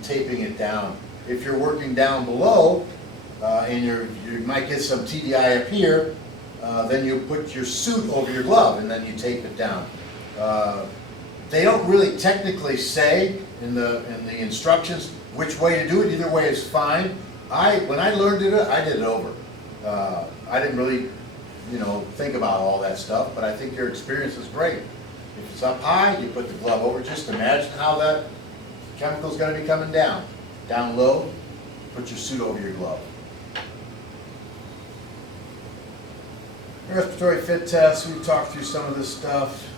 taping it down. If you're working down below and you might get some TDI up here, then you put your suit over your glove and then you tape it down. They don't really technically say in the instructions which way to do it. Either way is fine. When I learned it, I did it over. I didn't really, think about all that stuff, but I think your experience is great. If it's up high, you put the glove over. Just imagine how that chemical's going to be coming down. Down low, put your suit over your glove. Respiratory fit test, we talked through some of this stuff.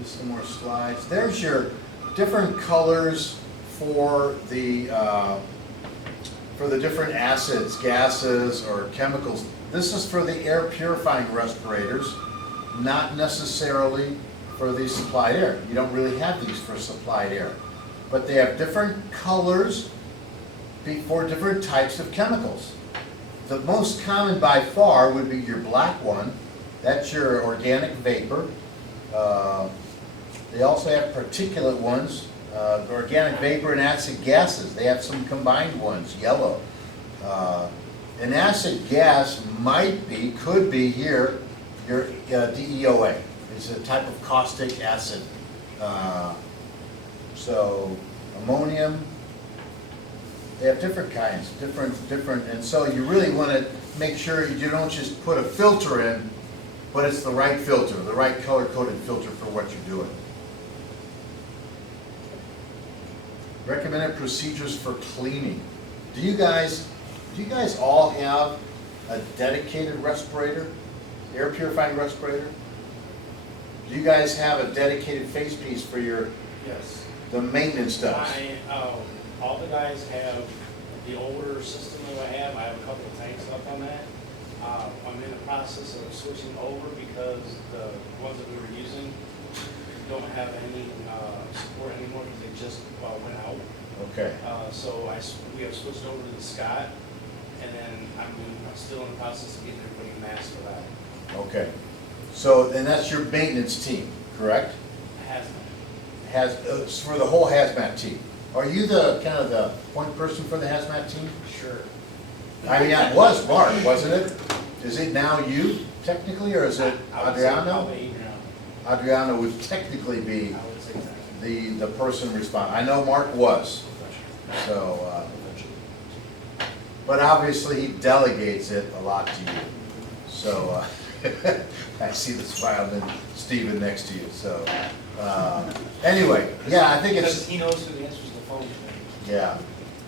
Just some more slides. There's your different colors for the different acids, gases, or chemicals. This is for the air purifying respirators, not necessarily for the supplied air. You don't really have these for supplied air. But they have different colors for different types of chemicals. The most common by far would be your black one. That's your organic vapor. They also have particulate ones, organic vapor and acid gases. They have some combined ones, yellow. An acid gas could be here, your DEOA. It's a type of caustic acid. So ammonium, they have different kinds, different, and so you really want to make sure you don't just put a filter in, but it's the right filter, the right color-coded filter for what you're doing. Recommended procedures for cleaning. Do you guys all have a dedicated respirator, air purifying respirator? Do you guys have a dedicated face piece for your Yes. the maintenance stuff? All the guys have the older system that I have a couple of tanks up on that. I'm in the process of switching over because the ones that we were using don't have any support anymore because they just went out. Okay. So we have switched over to the Scott, and then I'm still in the process of getting everybody masks for that. Okay. So, and that's your maintenance team, correct? Hazmat. For the whole hazmat team. Are you the kind of the point person for the hazmat team? Sure. I mean, it was Mark, wasn't it? Is it now you technically, or is it I would say Adriano? probably Adriano. Adriano would technically be I would say that. the person responsible. I know Mark was. So, but obviously he delegates it a lot to you. So, I see the smiling Stephen next to you. So, anyway, yeah, I think Because it's, he knows who answers the phone. yeah.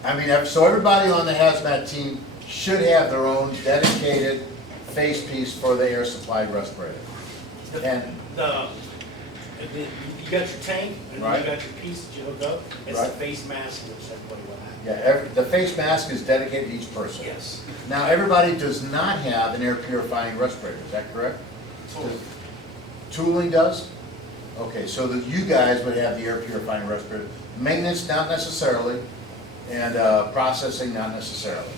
I mean, so everybody on the hazmat team should have their own dedicated face piece for the air supplied respirator. And, And then you got your tank, and then Right. you got your piece that you hook up. It's Right. the face mask, which everybody will have. Yeah, the face mask is dedicated to each person. Yes. Now, everybody does not have an air purifying respirator, is that correct? Tooling does? Okay, so that you guys would have the air purifying respirator. Maintenance, not necessarily, and processing, not necessarily.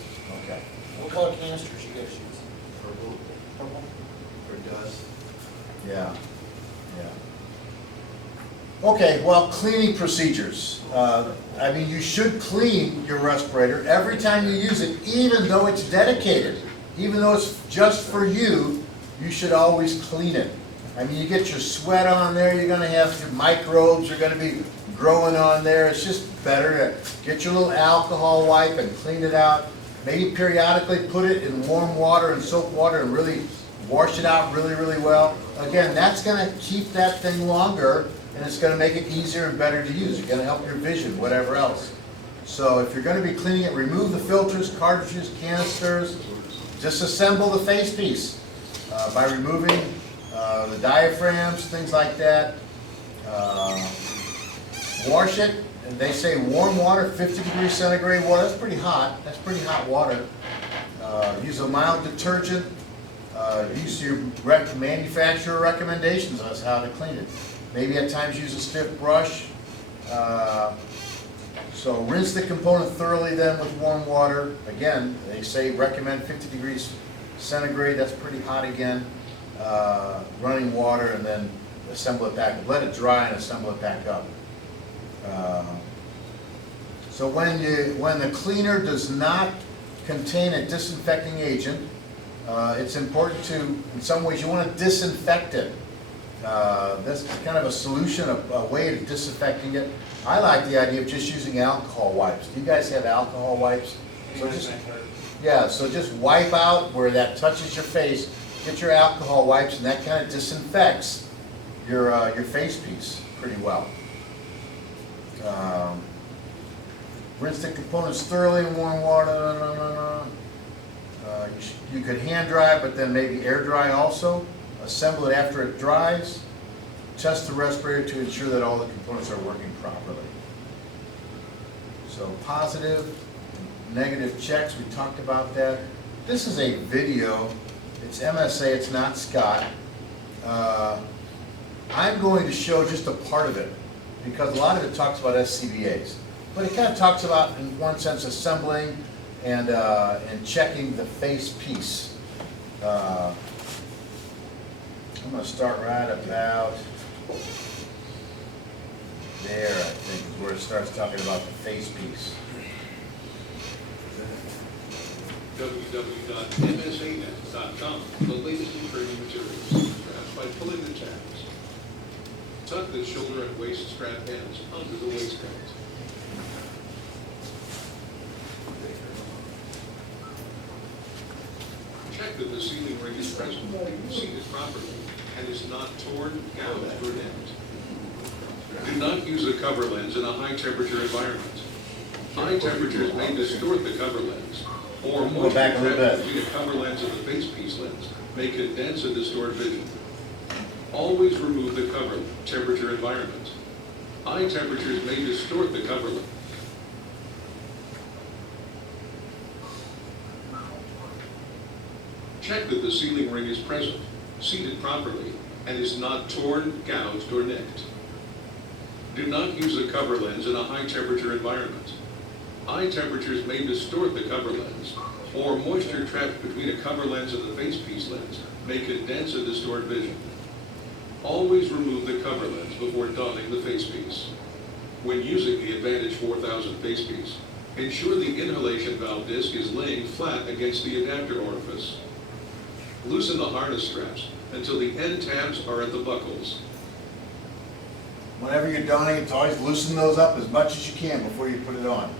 Okay. What color canisters you guys use? Purple Purple? for dust. Yeah, yeah. Okay, well, cleaning procedures. I mean, you should clean your respirator every time you use it, even though it's dedicated. Even though it's just for you, you should always clean it. I mean, you get your sweat on there, you're gonna have your microbes are gonna be growing on there. It's just better to get your little alcohol wipe and clean it out. Maybe periodically put it in warm water and soap water and really wash it out really, really well. Again, that's gonna keep that thing longer, and it's gonna make it easier and better to use. It's gonna help your vision, whatever else. So if you're gonna be cleaning it, remove the filters, cartridges, canisters, disassemble the face piece by removing the diaphragms, things like that. Wash it, and they say warm water, 50 degrees centigrade water, that's pretty hot, water. Use a mild detergent, use your manufacturer recommendations on how to clean it. Maybe at times use a stiff brush. So rinse the component thoroughly then with warm water. Again, they say recommend 50 degrees centigrade, that's pretty hot again. Running water, and then assemble it back. Let it dry and assemble it back up. So when the cleaner does not contain a disinfecting agent, it's important to, in some ways, you want to disinfect it. That's kind of a solution, a way of disinfecting it. I like the idea of just using alcohol wipes. Do you guys have alcohol wipes? So just, yeah, so just wipe out where that touches your face, get your alcohol wipes, and that kind of disinfects your face piece pretty well. Rinse the components thoroughly in warm water. You could hand dry it, but then maybe air dry also. Assemble it after it dries. Test the respirator to ensure that all the components are working properly. So positive, negative checks, we talked about that. This is a video. It's MSA, it's not Scott. I'm going to show just a part of it because a lot of it talks about SCBAs. But it kind of talks about, in one sense, assembling and checking the face piece. I'm going to start right about there, I think, is where it starts talking about the face piece. www.msanet.com for the latest in training materials, perhaps by pulling the tabs. Tuck the shoulder and waist strap ends under the waistband. Check that the sealing ring is present, seated properly, and is not torn, gouged, or nicked. Do not use a cover lens in a high-temperature environment. High temperatures may distort the cover lens, or Go back a little bit. between a cover lens and the face piece lens may condense and distort vision. Always remove the cover temperature environment. High temperatures may distort the cover lens. Check that the sealing ring is present, seated properly, and is not torn, gouged, or nicked. Do not use a cover lens in a high-temperature environment. High temperatures may distort the cover lens, or moisture trapped between a cover lens and the face piece lens may condense and distort vision. Always remove the cover lens before donning the face piece. When using the Advantage 4000 face piece, ensure the inhalation valve disc is laying flat against the adapter orifice. Loosen the harness straps until the end tabs are at the buckles. Whenever you're donning, it's always loosen those up as much as you can before you put it on.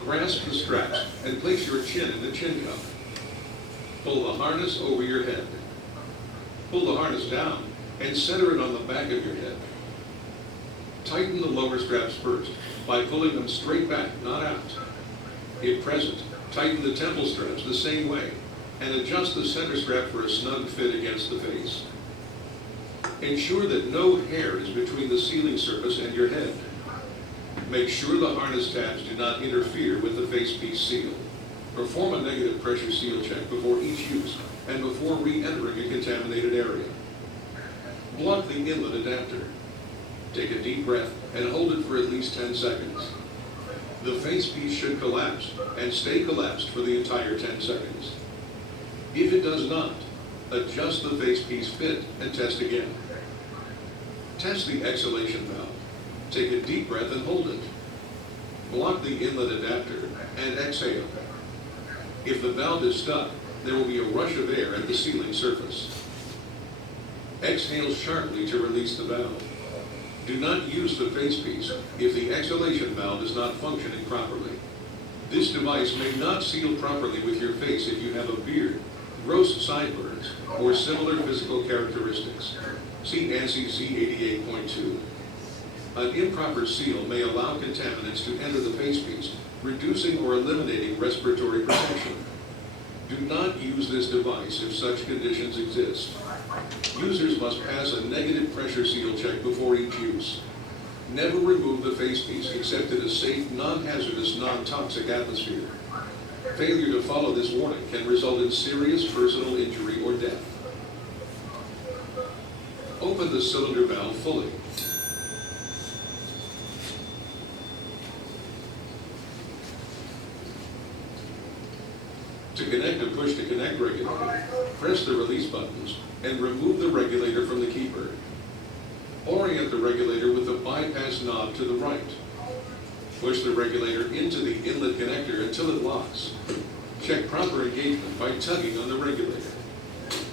Grasp the straps and place your chin in the chin cup. Pull the harness over your head. Pull the harness down and center it on the back of your head. tighten the lower straps first by pulling them straight back, not out. If present, tighten the temple straps the same way and adjust the center strap for a snug fit against the face. Ensure that no hair is between the sealing surface and your head. Make sure the harness tabs do not interfere with the facepiece seal. Perform a negative pressure seal check before each use and before re-entering a contaminated area. Block the inlet adapter. Take a deep breath and hold it for at least 10 seconds. The facepiece should collapse and stay collapsed for the entire 10 seconds. If it does not, adjust the facepiece fit and test again. Test the exhalation valve. Take a deep breath and hold it. Block the inlet adapter and exhale. If the valve is stuck, there will be a rush of air at the sealing surface. Exhale sharply to release the valve. Do not use the facepiece if the exhalation valve is not functioning properly. This device may not seal properly with your face if you have a beard, gross sideburns, or similar physical characteristics. See ANSI C88.2. An improper seal may allow contaminants to enter the facepiece, reducing or eliminating respiratory protection. Do not use this device if such conditions exist. Users must pass a negative pressure seal check before each use. Never remove the facepiece except in a safe, non-hazardous, non-toxic atmosphere. Failure to follow this warning can result in serious personal injury or death. Open the cylinder valve fully. To connect a push-to-connect regulator, press the release buttons and remove the regulator from the keeper. Orient the regulator with the bypass knob to the right. Push the regulator into the inlet connector until it locks. Check proper engagement by tugging on the regulator.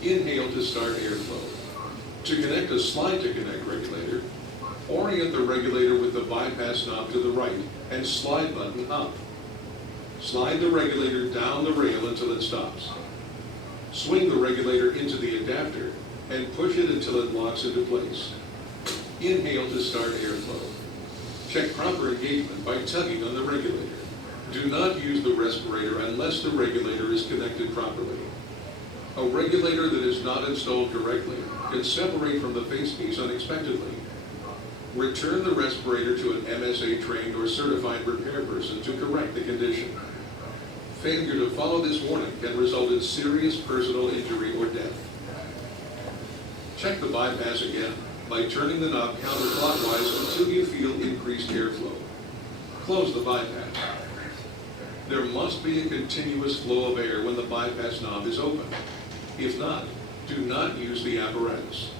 Inhale to start airflow. To connect a slide-to-connect regulator, orient the regulator with the bypass knob to the right and slide button up. Slide the regulator down the rail until it stops. Swing the regulator into the adapter and push it until it locks into place. Inhale to start airflow. Check proper engagement by tugging on the regulator. Do not use the respirator unless the regulator is connected properly. A regulator that is not installed correctly can separate from the facepiece unexpectedly. Return the respirator to an MSA trained or certified repair person to correct the condition. Failure to follow this warning can result in serious personal injury or death. Check the bypass again by turning the knob counterclockwise until you feel increased airflow. Close the bypass. There must be a continuous flow of air when the bypass knob is open. If not, do not use the apparatus.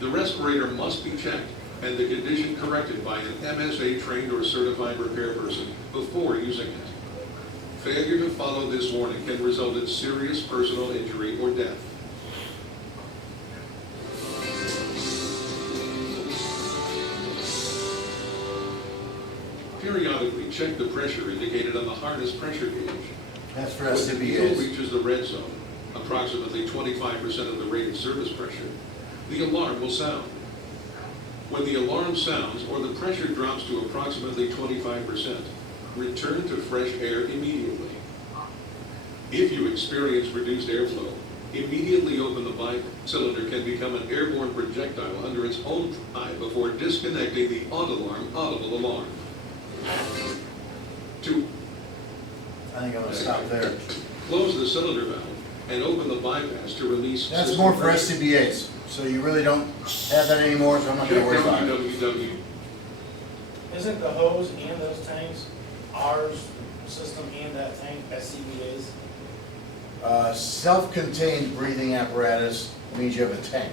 The respirator must be checked and the condition corrected by an MSA trained or certified repair person before using it. Failure to follow this warning can result in serious personal injury or death. Periodically check the pressure indicated on the harness pressure gauge. That's for When the needle SCBA's. reaches the red zone, approximately 25% of the rated service pressure, the alarm will sound. When the alarm sounds or the pressure drops to approximately 25%, return to fresh air immediately. If you experience reduced airflow, immediately open the bind cylinder can become an airborne projectile under its own eye before disconnecting the on-alarm audible alarm. I think I'm gonna stop there. Close the cylinder valve and open the bypass to release. That's system more for pressure. SCBA's, so you really don't have that anymore, so I'm not gonna worry about it. www. Isn't the hose and those tanks, ours system and that tank, SCBA's? Self-contained breathing apparatus means you have a tank.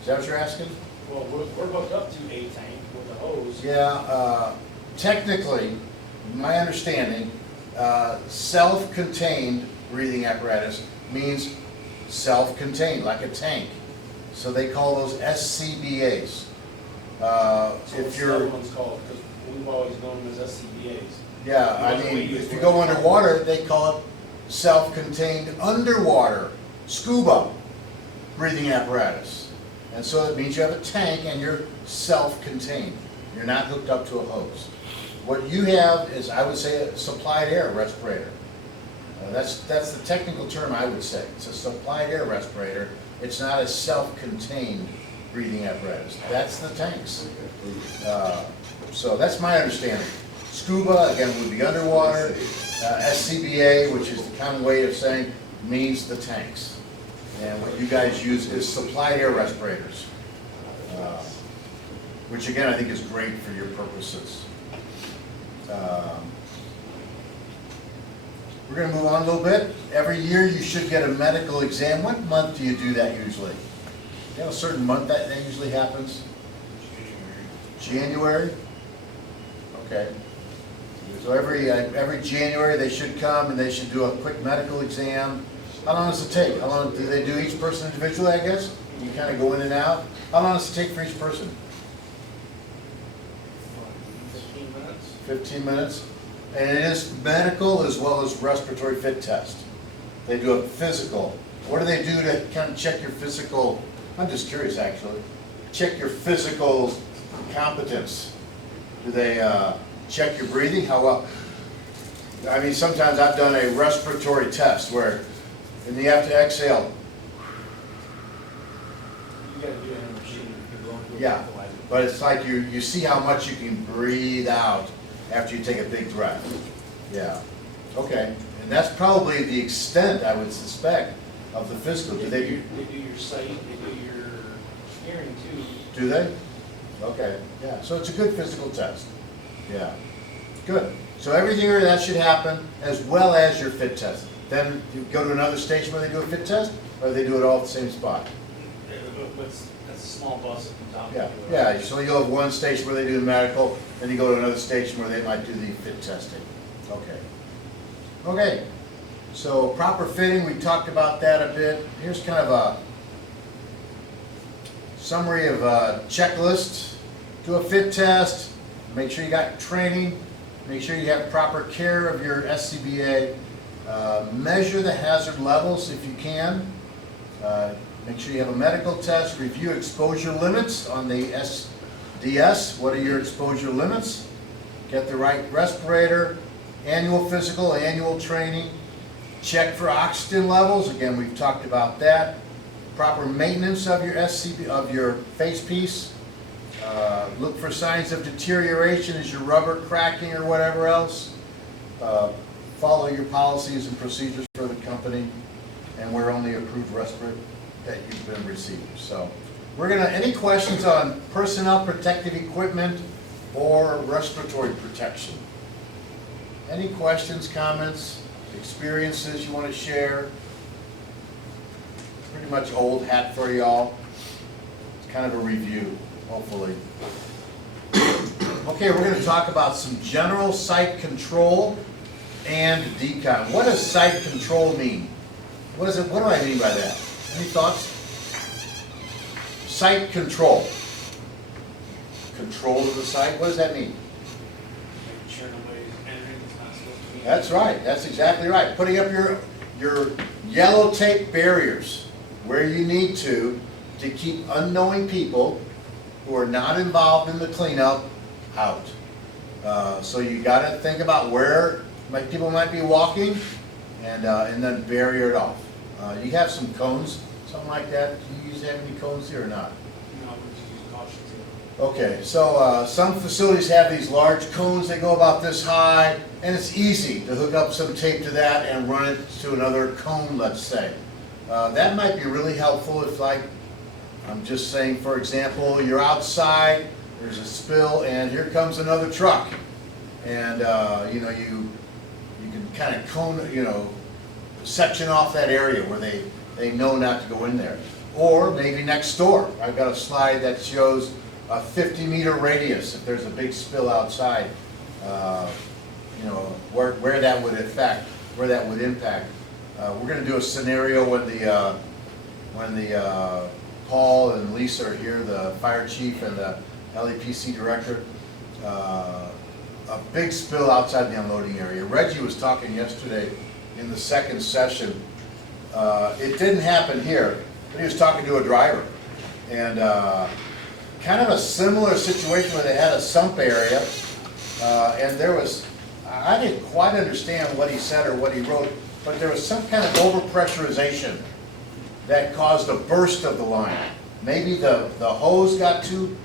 Is that what you're asking? Well, we're hooked up to a tank with a hose. Yeah, technically, my understanding, self-contained breathing apparatus means self-contained, like a tank. So they call those SCBA's. So If what's the you're, other one's called? Because we've always known them as SCBA's. yeah, I mean, if you go underwater, they call it self-contained underwater scuba breathing apparatus. And so it means you have a tank and you're self-contained. You're not hooked up to a hose. What you have is, I would say, a supplied air respirator. That's the technical term I would say. It's a supplied air respirator. It's not a self-contained breathing apparatus. That's the tanks. So that's my understanding. Scuba, again, would be underwater. SCBA, which is the common way of saying, means the tanks. And what you guys use is supplied air respirators, which again, I think is great for your purposes. We're going to move on a little bit. Every year you should get a medical exam. What month do you do that usually? Do you have a certain month that usually happens? January? Okay. So every January they should come and they should do a quick medical exam. How long does it take? How long do they do each person individually, I guess? You kind of go in and out. How long does it take for each person? 15 minutes. 15 minutes. And it is medical as well as respiratory fit test. They do a physical. What do they do to kind of check your physical? I'm just curious, actually. Check your physical competence. Do they check your breathing? How well? I mean, sometimes I've done a respiratory test where, and you have to exhale. You gotta do it in a machine. You're going to a Yeah, breathalyzer. but it's like you see how much you can breathe out after you take a big breath. Yeah, okay. And that's probably the extent, I would suspect, of the physical. Do they do? They do your sight, they do your hearing too. Do they? Okay, yeah. So it's a good physical test. Yeah, good. So everything that should happen, as well as your fit test. Then you go to another station where they do a fit test, or they do it all at the same spot? That's a small bus that comes out. Yeah, yeah. So you'll have one station where they do the medical, then you go to another station where they might do the fit testing. Okay. Okay. So proper fitting, we talked about that a bit. Here's kind of a summary of a checklist. Do a fit test. Make sure you got training. Make sure you have proper care of your SCBA. Measure the hazard levels if you can. Make sure you have a medical test. Review exposure limits on the SDS. What are your exposure limits? Get the right respirator. Annual physical, annual training. Check for oxygen levels. Again, we've talked about that. Proper maintenance of your of your face piece. Look for signs of deterioration as your rubber cracking or whatever else. Follow your policies and procedures for the company, and we're only approved respirator that you've been received. So we're gonna, any questions on personnel protective equipment or respiratory protection? Any questions, comments, experiences you want to share? Pretty much old hat for y'all. It's kind of a review, hopefully. Okay, we're going to talk about some general site control and decon. What does site control mean? What is it? What do I mean by that? Any thoughts? Site control. Control of the site. What does that mean? Making sure nobody's entering that's not supposed to be. That's right. That's exactly right. Putting up your yellow tape barriers where you need to keep unknowing people who are not involved in the cleanup out. So you got to think about where people might be walking, and then barrier it off. You have some cones, something like that. Do you have any cones here or not? No, we just use caution tape. Okay, so some facilities have these large cones. They go about this high, and it's easy to hook up some tape to that and run it to another cone, let's say. That might be really helpful if, like, I'm just saying, for example, you're outside, there's a spill, and here comes another truck. And, you know, you can kind of cone, you know, section off that area where they know not to go in there. Or maybe next door. I've got a slide that shows a 50-meter radius if there's a big spill outside, you know, where that would affect, where that would impact. We're going to do a scenario when the Paul and Lisa are here, the fire chief and the LEPC director. A big spill outside the unloading area. Reggie was talking yesterday in the second session. It didn't happen here, but he was talking to a driver. And kind of a similar situation where they had a sump area, and there was, I didn't quite understand what he said or what he wrote, but there was some kind of overpressurization that caused a burst of the line. Maybe the hose got too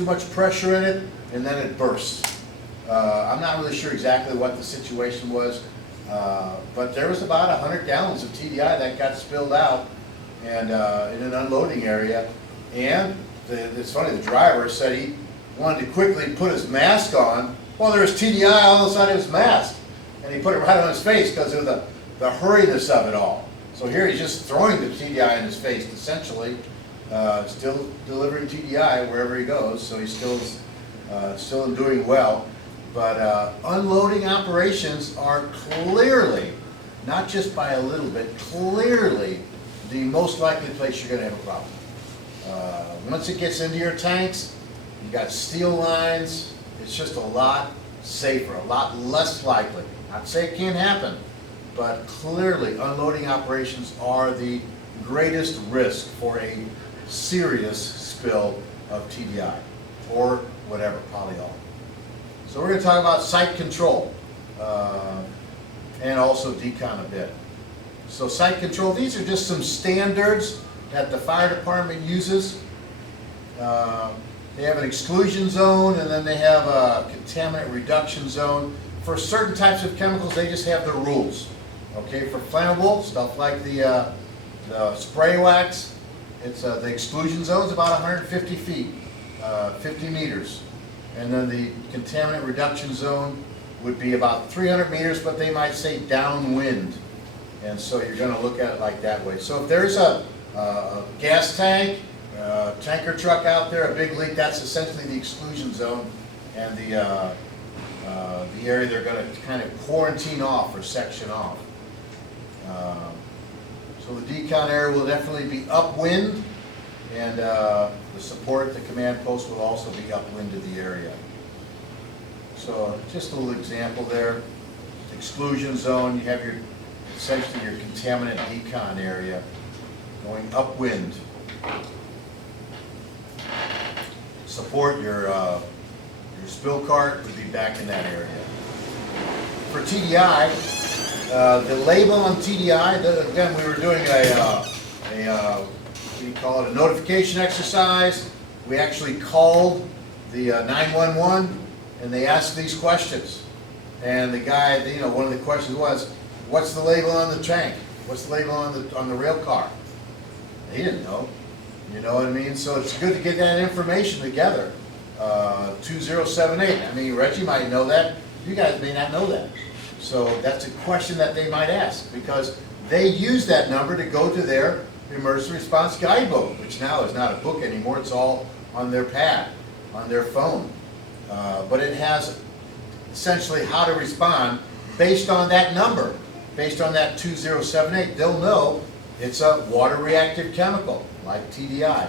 much pressure in it, and then it burst. I'm not really sure exactly what the situation was, but there was about 100 gallons of TDI that got spilled out and in an unloading area. And it's funny, the driver said he wanted to quickly put his mask on. Well, there was TDI on the side of his mask, and he put it right on his face because of the hurriness of it all. So here he's just throwing the TDI in his face, essentially, still delivering TDI wherever he goes, so he's still doing well. But unloading operations are clearly, not just by a little bit, clearly the most likely place you're going to have a problem. Once it gets into your tanks, you got steel lines, it's just a lot safer, a lot less likely. Not to say it can't happen, but clearly unloading operations are the greatest risk for a serious spill of TDI or whatever, polyol. So we're going to talk about site control and also decon a bit. So site control, these are just some standards that the fire department uses. They have an exclusion zone, and then they have a contaminant reduction zone. For certain types of chemicals, they just have their rules. Okay, for flammable, stuff like the spray wax, it's the exclusion zone is about 150 feet, 50 meters. And then the contaminant reduction zone would be about 300 meters, but they might say downwind. And so you're going to look at it like that way. So if there's a gas tank, tanker truck out there, a big leak, that's essentially the exclusion zone and the area they're going to kind of quarantine off or section off. So the decon area will definitely be upwind, and the support, the command post will also be upwind to the area. So just a little example there. Exclusion zone, you have essentially your contaminant decon area going upwind. Support, your spill cart would be back in that area. For TDI, the label on TDI, again, we were doing what do you call it, a notification exercise. We actually called the 911, and they asked these questions. And the guy, one of the questions was, what's the label on the tank? What's the label on the rail car? He didn't know. You know what I mean? So it's good to get that information together. 2078. I mean, Reggie might know that. You guys may not know that. So that's a question that they might ask, because they use that number to go to their emergency response guidebook, which now is not a book anymore. It's all on their pad, on their phone. But it has essentially how to respond based on that number, based on that 2078. They'll know it's a water reactive chemical like TDI.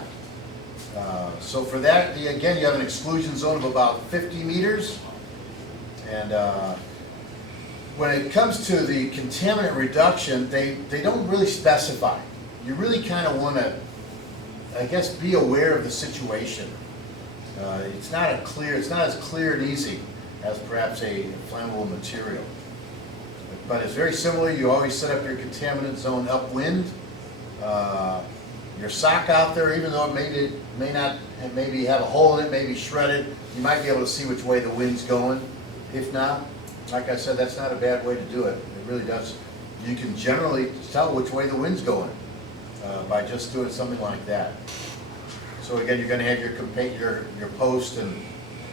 So for that, again, you have an exclusion zone of about 50 meters. And when it comes to the contaminant reduction, they don't really specify. You really kind of want to, I guess, be aware of the situation. It's not as clear and easy as perhaps a flammable material. But it's very similar. You always set up your contaminant zone upwind. Your sock out there, even though it may not maybe have a hole in it, maybe shredded, you might be able to see which way the wind's going. If not, like I said, that's not a bad way to do it. It really does. You can generally tell which way the wind's going by just doing something like that. So again, you're going to have your post and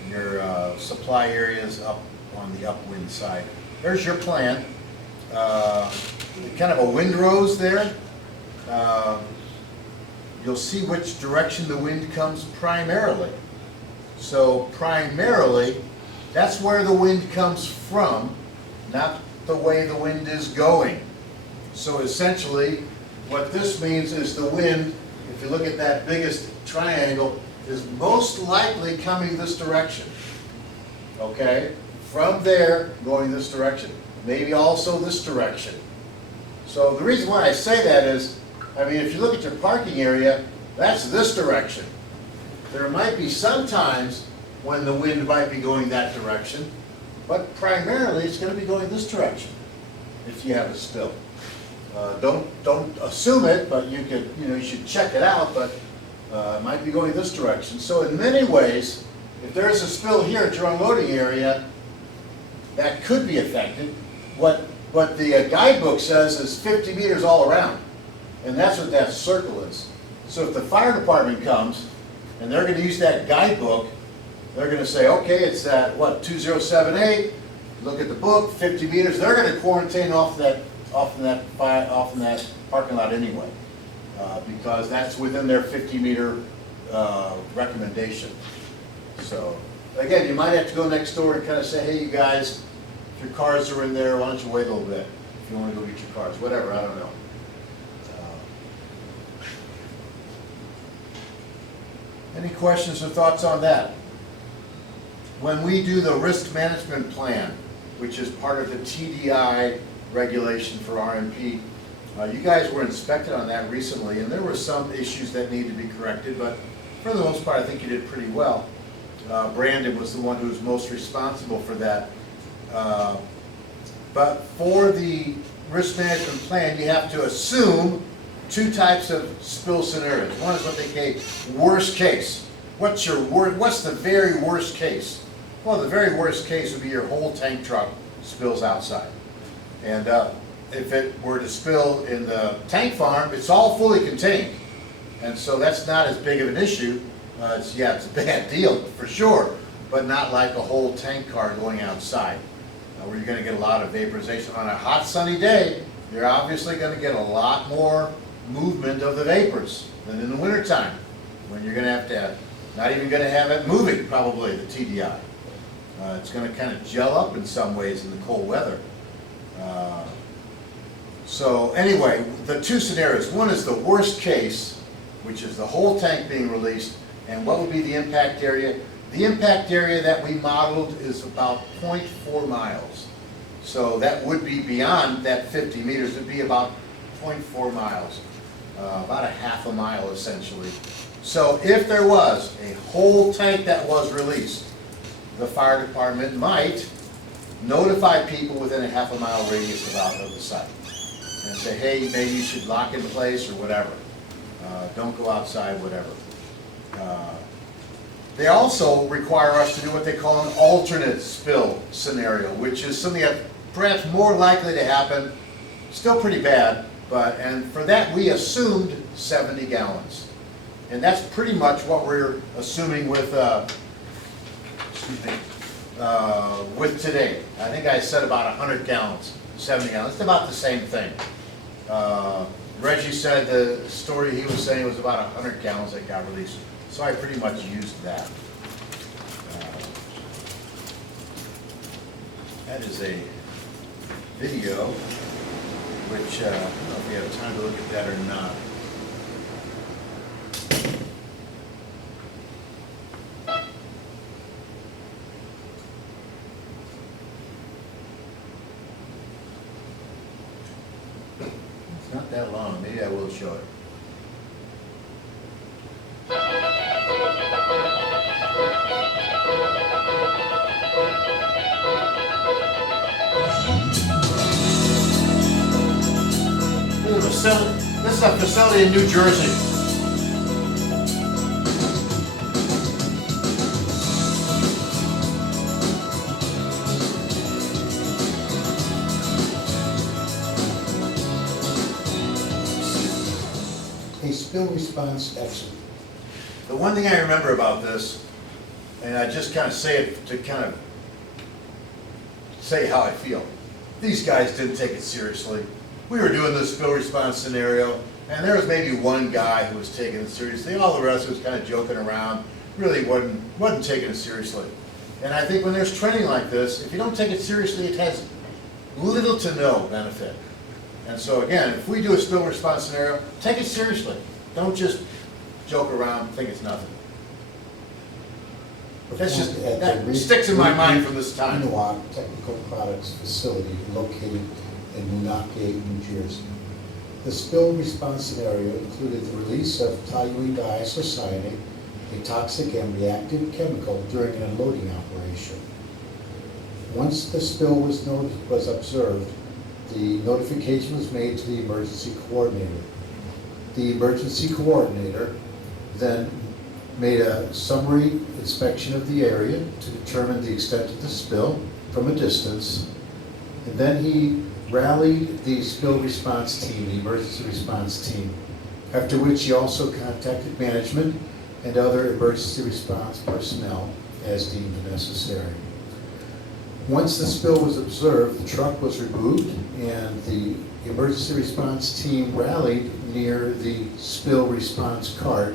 your supply areas up on the upwind side. There's your plan. Kind of a windrows there. You'll see which direction the wind comes primarily. So primarily, that's where the wind comes from, not the way the wind is going. So essentially, what this means is the wind, if you look at that biggest triangle, is most likely coming this direction. Okay? From there, going this direction. Maybe also this direction. So the reason why I say that is, I mean, if you look at your parking area, That's this direction. There might be some times when the wind might be going that direction, but primarily it's gonna be going this direction if you have a spill. Don't assume it, but you could, you should check it out, but it might be going this direction. So in many ways, if there's a spill here at your unloading area, that could be affected. What the guidebook says is 50 meters all around, and that's what that circle is. So if the fire department comes, and they're gonna use that guidebook, they're gonna say, okay, it's that, 2078, look at the book, 50 meters, they're gonna quarantine off in that parking lot anyway, because that's within their 50-meter recommendation. So, again, you might have to go next door and kind of say, hey, you guys, if your cars are in there, why don't you wait a little bit, if you want to go get your cars, whatever, I don't know. Any questions or thoughts on that? When we do the risk management plan, which is part of the TDI regulation for RMP, you guys were inspected on that recently, and there were some issues that need to be corrected, but for the most part, I think you did pretty well. Brandon was the one who was most responsible for that. But for the risk management plan, you have to assume two types of spill scenarios. One is what they call worst case. What's the very worst case? Well, the very worst case would be your whole tank truck spills outside. And if it were to spill in the tank farm, it's all fully contained. And so that's not as big of an issue. It's a bad deal for sure, but not like a whole tank car going outside, where you're going to get a lot of vaporization. On a hot sunny day, you're obviously going to get a lot more movement of the vapors than in the wintertime, when you're going to have, not even going to have it moving, probably, the TDI. It's going to kind of gel up in some ways in the cold weather. So anyway, the two scenarios. One is the worst case, which is the whole tank being released, and what would be the impact area? The impact area that we modeled is about 0.4 miles. So that would be beyond that 50 meters, it would be about 0.4 miles, about a half a mile essentially. So if there was a whole tank that was released, the fire department might notify people within a half a mile radius of the site and say, hey, maybe you should lock in place or whatever. Don't go outside, whatever. They also require us to do what they call an alternate spill scenario, which is something that perhaps more likely to happen, still pretty bad, and for that we assumed 70 gallons. And that's pretty much what we're assuming with, with today. I think I said about 100 gallons, 70 gallons, it's about the same thing. Reggie said the story he was saying was about 100 gallons that got released. So I pretty much used that. That is a video, which I don't know if we have time to look at that or not. It's not that long. Maybe I will show it. This is a facility in New Jersey. A spill response exit. The one thing I remember about this, and I just kind of say it to kind of say how I feel. These guys didn't take it seriously. We were doing this spill response scenario, and there was maybe one guy who was taking it seriously. All the rest was kind of joking around, really wasn't taking it seriously. And I think when there's training like this, if you don't take it seriously, it has little to no benefit. And so again, if we do a spill response scenario, take it seriously. Don't just joke around, think it's nothing. That's just, that sticks in my mind from this time. Fremont Technical Products Facility located in Woodbridge, New Jersey. The spill response scenario included the release of toluene diisocyanate, a toxic and reactive chemical, during an unloading operation. Once the spill was observed, the notification was made to the emergency coordinator. The emergency coordinator then made a summary inspection of the area to determine the extent of the spill from a distance, and then he rallied the spill response team, the emergency response team, after which he also contacted management and other emergency response personnel as deemed necessary. Once the spill was observed, the truck was removed and the emergency response team rallied near the spill response cart,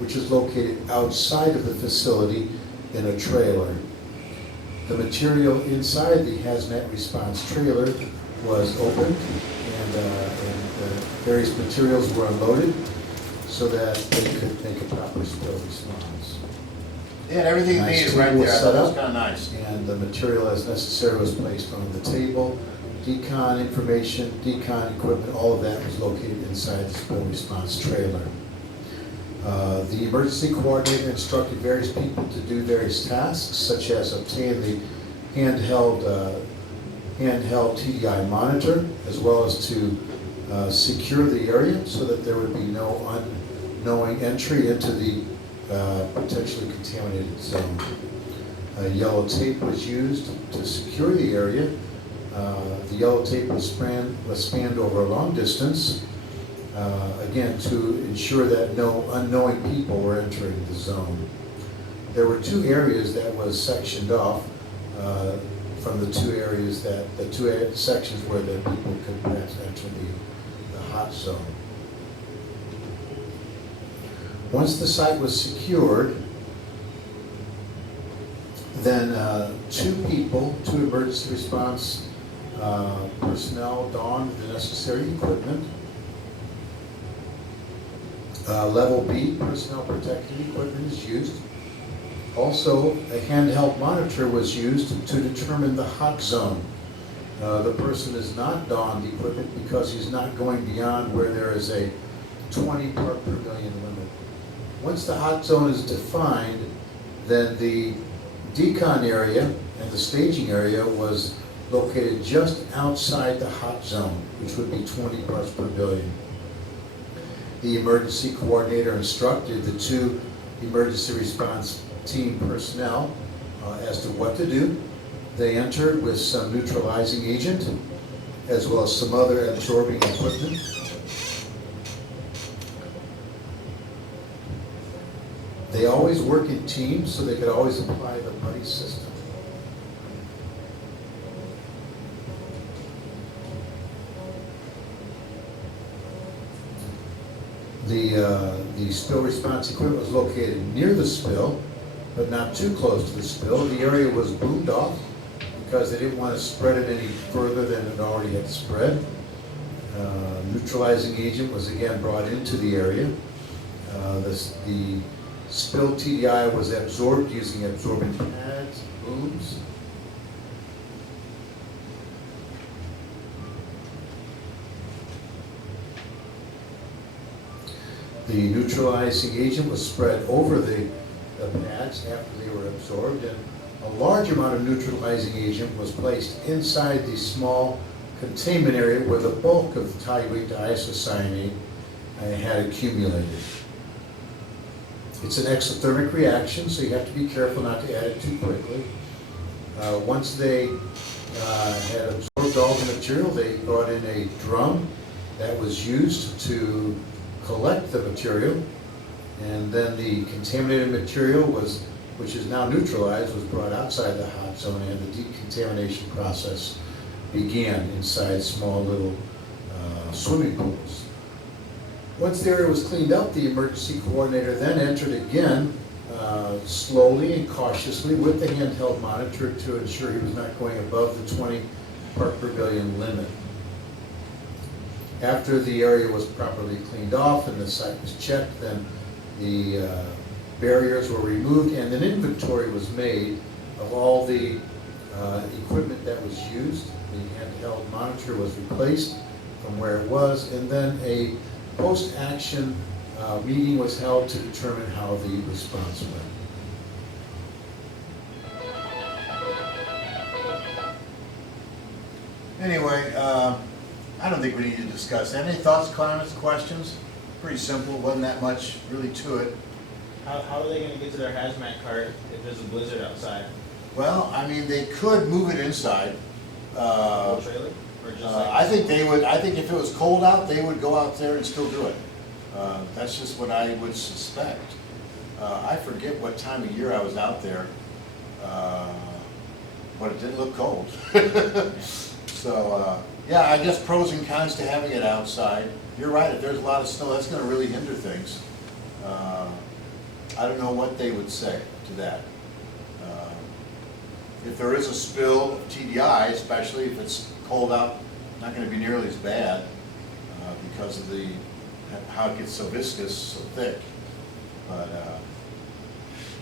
which is located outside of the facility in a trailer. The material inside the hazmat response trailer was opened and various materials were unloaded so that they could make a proper spill response. Yeah, everything Nice needed right table there, I set thought it was up. kind of nice. And the material as necessary was placed on the table. Decon information, decon equipment, all of that was located inside the spill response trailer. The emergency coordinator instructed various people to do various tasks, such as obtain the handheld TDI monitor, as well as to secure the area so that there would be no unknowing entry into the potentially contaminated zone. Yellow tape was used to secure the area. The yellow tape was spanned over a long distance, again, to ensure that no unknowing people were entering the zone. There were two areas that was sectioned off from the two areas the two sections where the people could perhaps enter the hot zone. Once the site was secured, then two emergency response personnel donned the necessary equipment. Level B personnel protective equipment is used. Also, a handheld monitor was used to determine the hot zone. The person is not donned equipment because he's not going beyond where there is a 20 part per million limit. Once the hot zone is defined, then the decon area and the staging area was located just outside the hot zone, which would be 20 parts per billion. The emergency coordinator instructed the two emergency response team personnel as to what to do. They entered with some neutralizing agent, as well as some other absorbing equipment. They always work in teams, so they could always apply the buddy system. The spill response equipment was located near the spill, but not too close to the spill. The area was boomed off because they didn't want to spread it any further than it already had spread. Neutralizing agent was again brought into the area. The spill TDI was absorbed using absorbent pads, booms. The neutralizing agent was spread over the pads after they were absorbed, and a large amount of neutralizing agent was placed inside the small containment area where the bulk of the toluene diisocyanate had accumulated. It's an exothermic reaction, so you have to be careful not to add it too quickly. Once they had absorbed all the material, they brought in a drum that was used to collect the material, and then the contaminated material which is now neutralized, was brought outside the hot zone, and the decontamination process began inside small little swimming pools. Once the area was cleaned up, the emergency coordinator then entered again slowly and cautiously with the handheld monitor to ensure he was not going above the 20 part per billion limit. After the area was properly cleaned off and the site was checked, then the barriers were removed and an inventory was made of all the equipment that was used. The handheld monitor was replaced from where it was, and then a post-action meeting was held to determine how the response went. Anyway, I don't think we need to discuss. Any thoughts, comments, questions? Pretty simple, wasn't that much really to it. How are they gonna get to their hazmat cart if there's a blizzard outside? Well, I mean, they could move it inside. Whole trailer? Or just like? I think they would, I think if it was cold out, they would go out there and still do it. That's just what I would suspect. I forget what time of year I was out there, but it didn't look cold. So, yeah, I guess pros and cons to having it outside. You're right, if there's a lot of snow, that's gonna really hinder things. I don't know what they would say to that. If there is a spill of TDI, especially if it's cold out, not gonna be nearly as bad because of how it gets so viscous, so thick. But,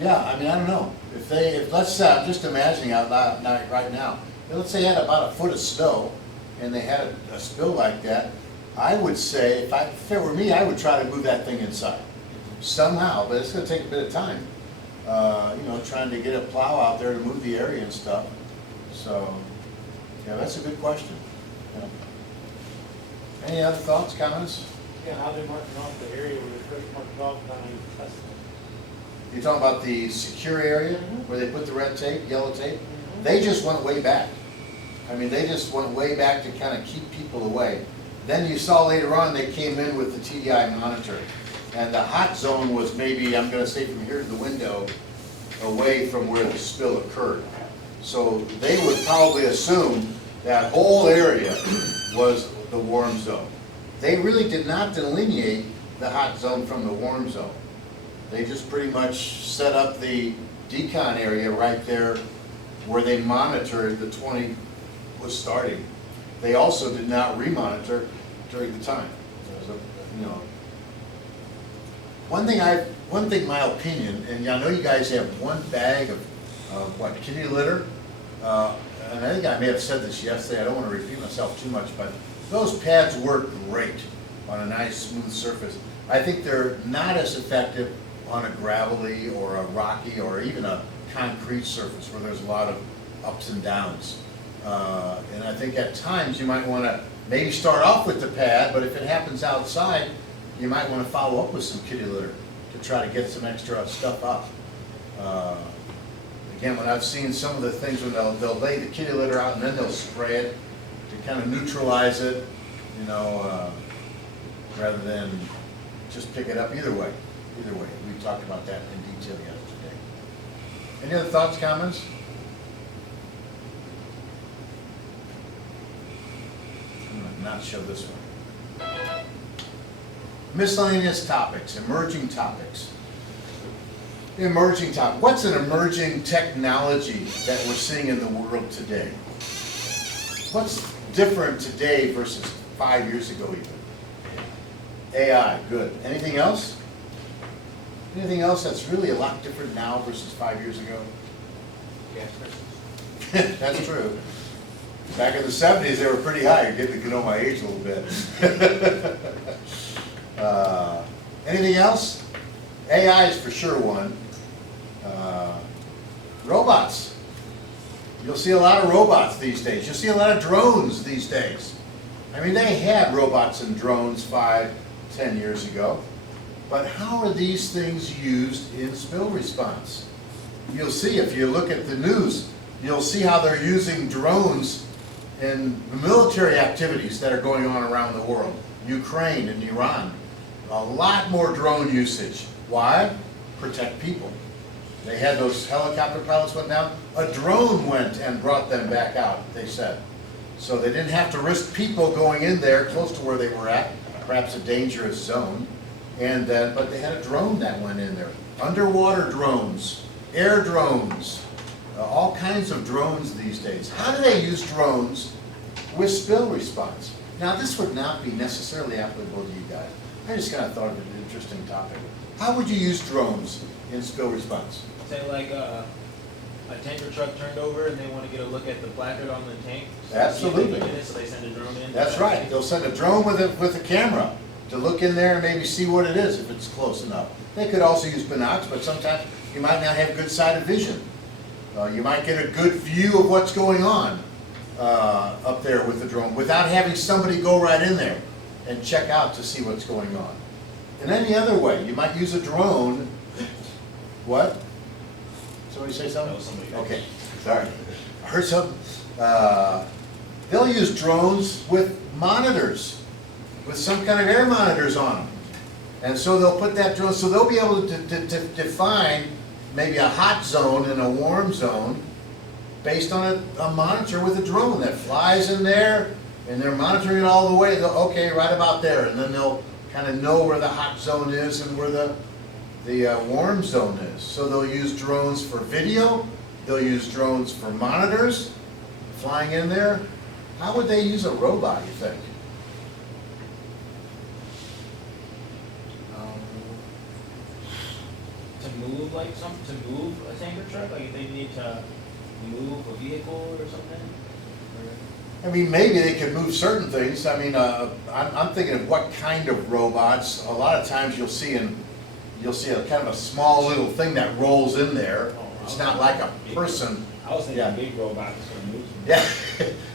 yeah, I mean, I don't know. If let's say, I'm just imagining out loud right now, let's say you had about a foot of snow and they had a spill like that, I would say, if it were me, I would try to move that thing inside somehow, but it's gonna take a bit of time. You know, trying to get a plow out there to move the area and stuff. So, yeah, that's a good question. Yeah. Any other thoughts, comments? Yeah, how they marking off the area where they first marked off down in Tustin. You're talking about the secure area where they put the red tape, yellow tape? They just went way back. I mean, they just went way back to kind of keep people away. Then you saw later on they came in with the TDI monitor. And the hot zone was maybe, I'm gonna say from here to the window, away from where the spill occurred. So they would probably assume that whole area was the warm zone. They really did not delineate the hot zone from the warm zone. They just pretty much set up the decon area right there where they monitored the 20 was starting. They also did not remonitor during the time. There was a, you know, one thing, my opinion, and I know you guys have one bag of what, kitty litter? And I think I may have said this yesterday, I don't want to repeat myself too much, but those pads work great on a nice smooth surface. I think they're not as effective on a gravelly or a rocky or even a concrete surface where there's a lot of ups and downs. And I think at times you might want to maybe start off with the pad, but if it happens outside, you might want to follow up with some kitty litter to try to get some extra stuff up. Again, when I've seen some of the things when they'll lay the kitty litter out and then they'll spray it to kind of neutralize it, you know, rather than just pick it up. Either way, we talked about that in detail yesterday. Any other thoughts, comments? I'm going to not show this one. Miscellaneous topics, emerging topics. Emerging topic. What's an emerging technology that we're seeing in the world today? What's different today versus 5 years ago even? AI, good. Anything else? Anything else that's really a lot different now versus 5 years ago? Gas prices. That's true. Back in the 70s, they were pretty high. You're getting to know my age a little bit. Anything else? AI is for sure one. Robots. You'll see a lot of robots these days. You'll see a lot of drones these days. I mean, they had robots and drones 5, 10 years ago. But how are these things used in spill response? You'll see if you look at the news, you'll see how they're using drones in the military activities that are going on around the world. Ukraine and Iran. A lot more drone usage. Why? Protect people. They had those helicopter pilots went down. A drone went and brought them back out, they said. So they didn't have to risk people going in there close to where they were at, perhaps a dangerous zone. And then, but they had a drone that went in there. Underwater drones, air drones, all kinds of drones these days. How do they use drones with spill response? Now, this would not be necessarily applicable to you guys. I just kind of thought of an interesting topic. How would you use drones in spill response? Say like a tanker truck turned over and they want to get a look at the placard on the tank? Absolutely. So they send a drone in? That's right, they'll send a drone with a camera to look in there and maybe see what it is if it's close enough. They could also use binocs, but sometimes you might not have good sight of vision. You might get a good view of what's going on up there with the drone without having somebody go right in there and check out to see what's going on. In any other way, you might use a drone. What? Somebody say something? No, somebody. Okay, sorry. I heard something. They'll use drones with monitors, with some kind of air monitors on them. And so they'll put that drone, so they'll be able to define maybe a hot zone and a warm zone based on a monitor with a drone that flies in there, and they're monitoring it all the way. Okay, right about there, and then they'll kind of know where the hot zone is and where the warm zone is. So they'll use drones for video, they'll use drones for monitors, flying in there. How would they use a robot, you think? To move to move a tanker truck, like if they need to move a vehicle or something? I mean, maybe they could move certain things. I mean, I'm thinking of what kind of robots. A lot of times you'll see a kind of a small little thing that rolls in there. It's not like a person. I was thinking Yeah. big robots for moving. Yeah,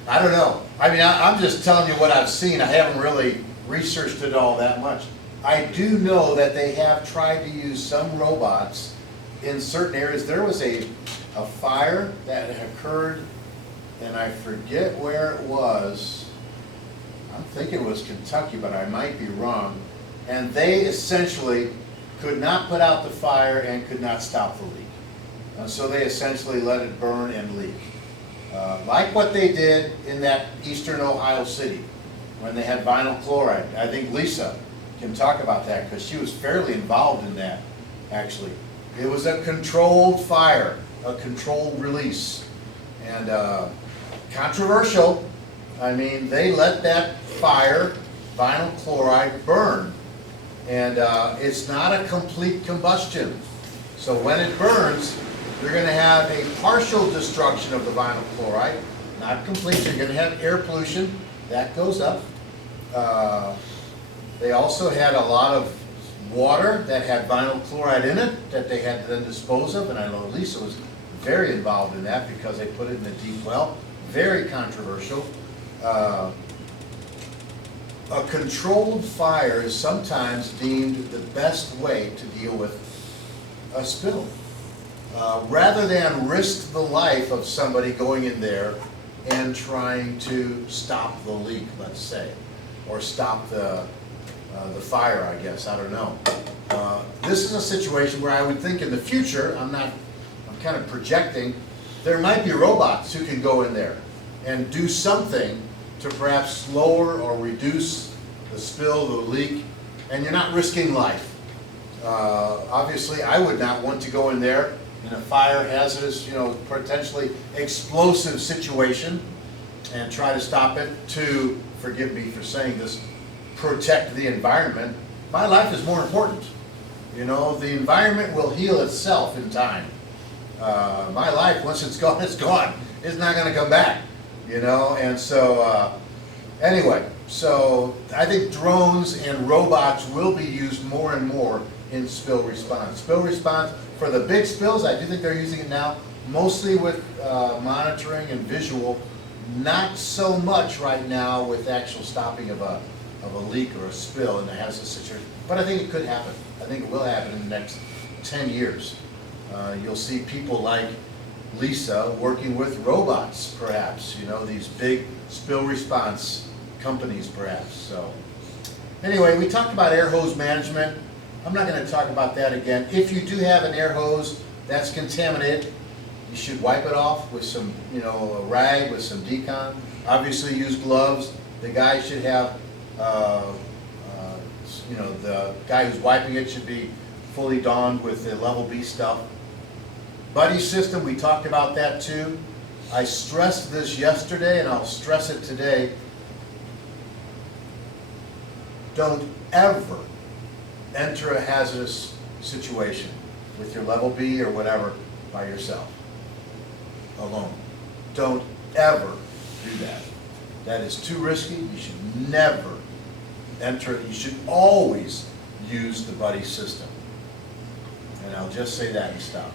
I don't know. I mean, I'm just telling you what I've seen. I haven't really researched it all that much. I do know that they have tried to use some robots in certain areas. There was a fire that occurred, and I forget where it was. I'm thinking it was Kentucky, but I might be wrong. And they essentially could not put out the fire and could not stop the leak. And so they essentially let it burn and leak. Like what they did in that eastern Ohio city when they had vinyl chloride. I think Lisa can talk about that because she was fairly involved in that, actually. It was a controlled fire, a controlled release. And controversial. I mean, they let that fire, vinyl chloride, burn. And it's not a complete combustion. So when it burns, you're going to have a partial destruction of the vinyl chloride, not complete. You're going to have air pollution. That goes up. They also had a lot of water that had vinyl chloride in it that they had to then dispose of, and I know Lisa was very involved in that because they put it in a deep well. Very controversial. A controlled fire is sometimes deemed the best way to deal with a spill. Rather than risk the life of somebody going in there and trying to stop the leak, let's say, or stop the fire, I guess, I don't know. This is a situation where I would think in the future, I'm kind of projecting, there might be robots who can go in there and do something to perhaps lower or reduce the spill, the leak, and you're not risking life. Obviously, I would not want to go in there in a fire hazardous, potentially explosive situation and try to stop it to, forgive me for saying this, protect the environment. My life is more important. The environment will heal itself in time. My life, once it's gone, it's gone. It's not going to come back, and so, anyway, so I think drones and robots will be used more and more in spill response. Spill response, for the big spills, I do think they're using it now, mostly with monitoring and visual, not so much right now with actual stopping of a leak or a spill in a hazardous situation. But I think it could happen. I think it will happen in the next 10 years. You'll see people like Lisa working with robots, perhaps, these big spill response companies, perhaps. So anyway, we talked about air hose management. I'm not going to talk about that again. If you do have an air hose that's contaminated, you should wipe it off with some, a rag with some Decon. Obviously use gloves. The guy should have, the guy who's wiping it should be fully donned with the level B stuff. Buddy system, we talked about that too. I stressed this yesterday and I'll stress it today. Don't ever enter a hazardous situation with your level B or whatever by yourself. alone. Don't ever do that. That is too risky. You should never enter it. You should always use the buddy system. And I'll just say that and stop.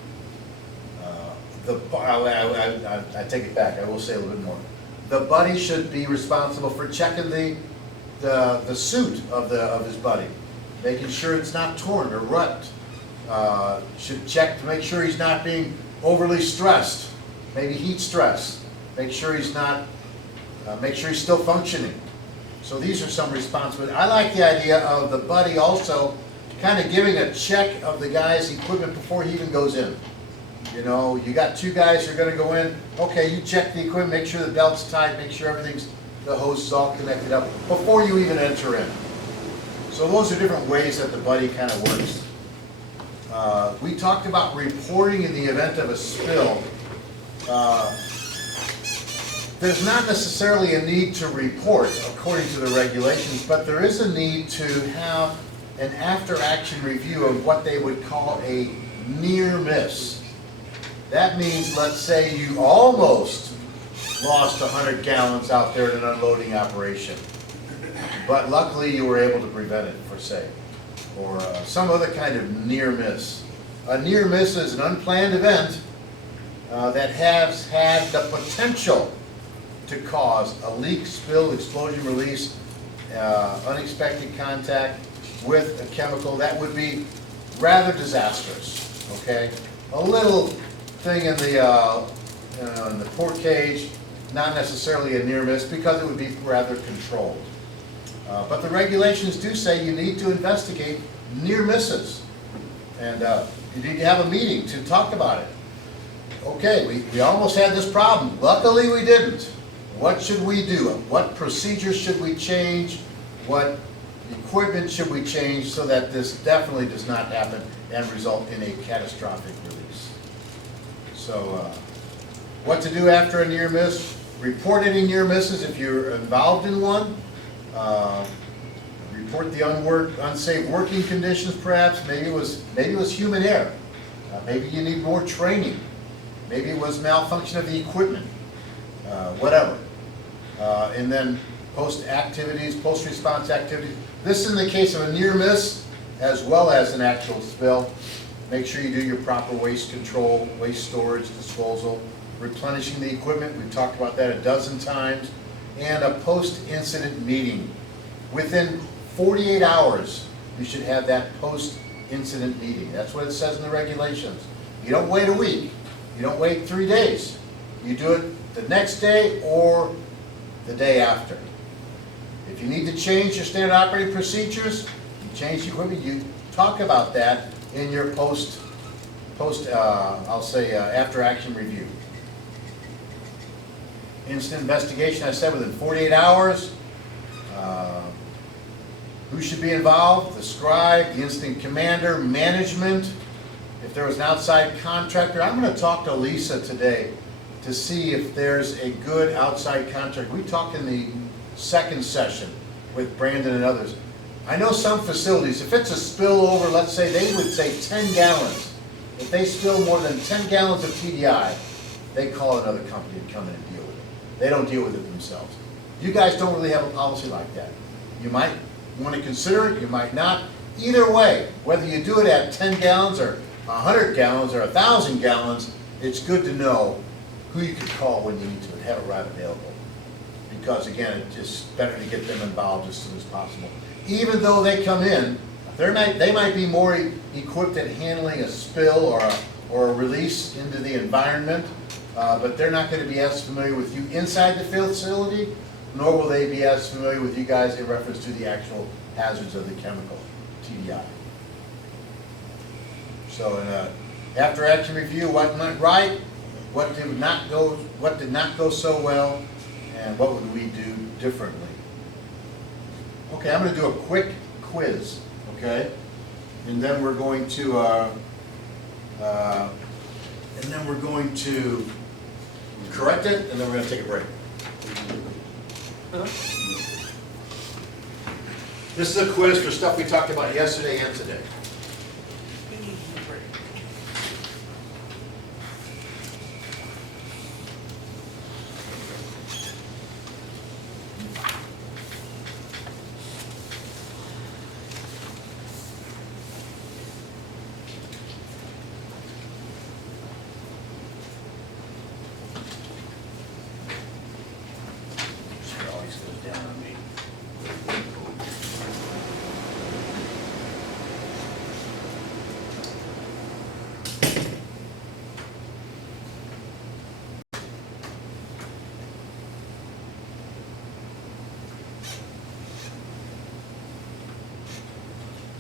I take it back. I will say a little bit more. The buddy should be responsible for checking the suit of his buddy, making sure it's not torn or rut. Should check to make sure he's not being overly stressed, maybe heat stress. Make sure he's not. Make sure he's still functioning. So these are some responsibilities. I like the idea of the buddy also kind of giving a check of the guy's equipment before he even goes in. You know, you got two guys who are going to go in. Okay, you check the equipment, make sure the belt's tight, make sure the hose is all connected up before you even enter in. So those are different ways that the buddy kind of works. We talked about reporting in the event of a spill. There's not necessarily a need to report according to the regulations, but there is a need to have an after-action review of what they would call a near miss. That means, let's say you almost lost 100 gallons out there in an unloading operation, but luckily you were able to prevent it, for say, or some other kind of near miss. A near miss is an unplanned event that has had the potential to cause a leak, spill, explosion, release, unexpected contact with a chemical that would be rather disastrous, okay? A little thing in the port cage, not necessarily a near miss because it would be rather controlled. But the regulations do say you need to investigate near misses. And you need to have a meeting to talk about it. Okay, we almost had this problem. Luckily we didn't. What should we do? What procedures should we change? What equipment should we change so that this definitely does not happen and result in a catastrophic release? So what to do after a near miss? Report any near misses if you're involved in one. Report the unsafe working conditions perhaps. Maybe it was human error. Maybe you need more training. Maybe it was malfunction of the equipment. Whatever. And then post-response activities. This in the case of a near miss as well as an actual spill. Make sure you do your proper waste control, waste storage, disposal, replenishing the equipment. We've talked about that a dozen times. And a post-incident meeting. Within 48 hours, you should have that post-incident meeting. That's what it says in the regulations. You don't wait a week. You don't wait 3 days. You do it the next day or the day after. If you need to change your standard operating procedures, you change the equipment, you talk about that in your after action review. Incident investigation, I said within 48 hours. Who should be involved? The scribe, the incident commander, management. If there was an outside contractor, I'm going to talk to Lisa today to see if there's a good outside contractor. We talked in the second session with Brandon and others. I know some facilities, if it's a spillover, let's say they would say 10 gallons. If they spill more than 10 gallons of TDI, they call another company to come in and deal with it. They don't deal with it themselves. You guys don't really have a policy like that. You might want to consider it, you might not. Either way, whether you do it at 10 gallons or 100 gallons or 1,000 gallons, it's good to know who you can call when you need to and have it right available. Because again, it's just better to get them involved as soon as possible. Even though they come in, they might be more equipped at handling a spill or a release into the environment, but they're not going to be as familiar with you inside the facility, nor will they be as familiar with you guys in reference to the actual hazards of the chemical, TDI. So after action review, what went right, what did not go so well, and what would we do differently? Okay, I'm going to do a quick quiz, okay? And then we're going to correct it, and then we're going to take a break. This is a quiz for stuff we talked about yesterday and today.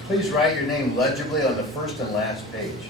Please write your name legibly on the first and last page.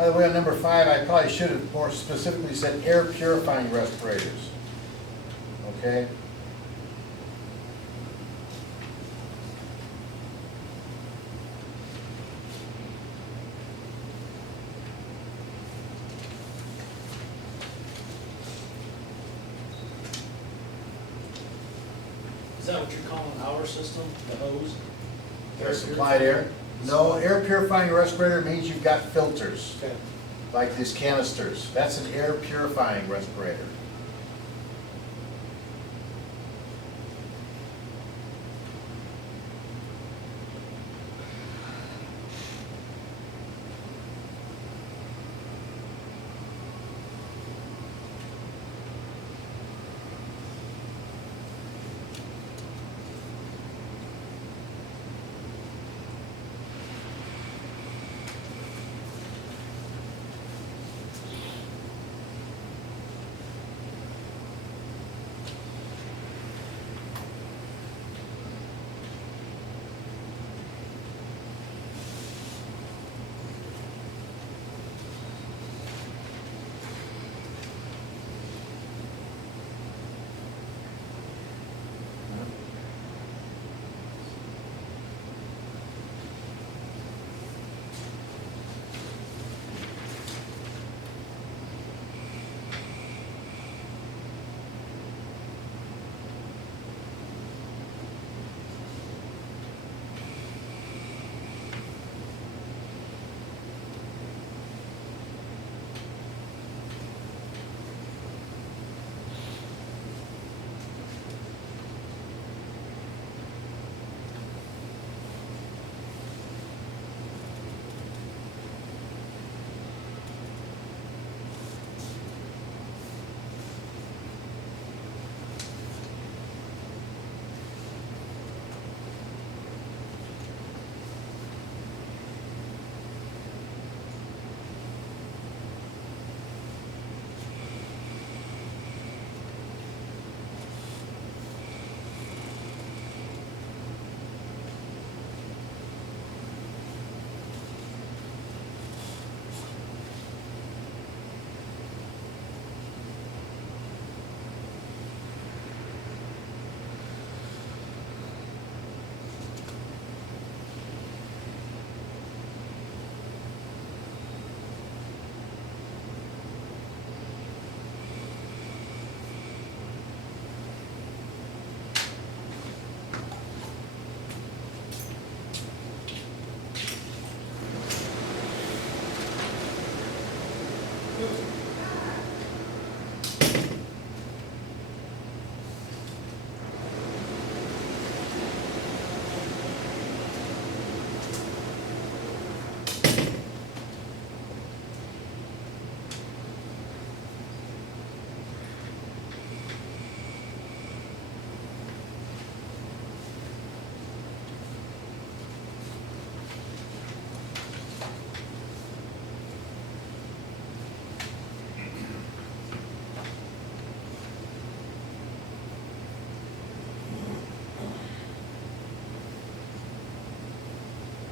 By the way, on number 5, I probably should have more specifically said air purifying respirators. Okay? Is that what you're calling our system, the hose? Air supplied air? No, air purifying respirator means you've got filters, Okay. like these canisters. That's an air purifying respirator.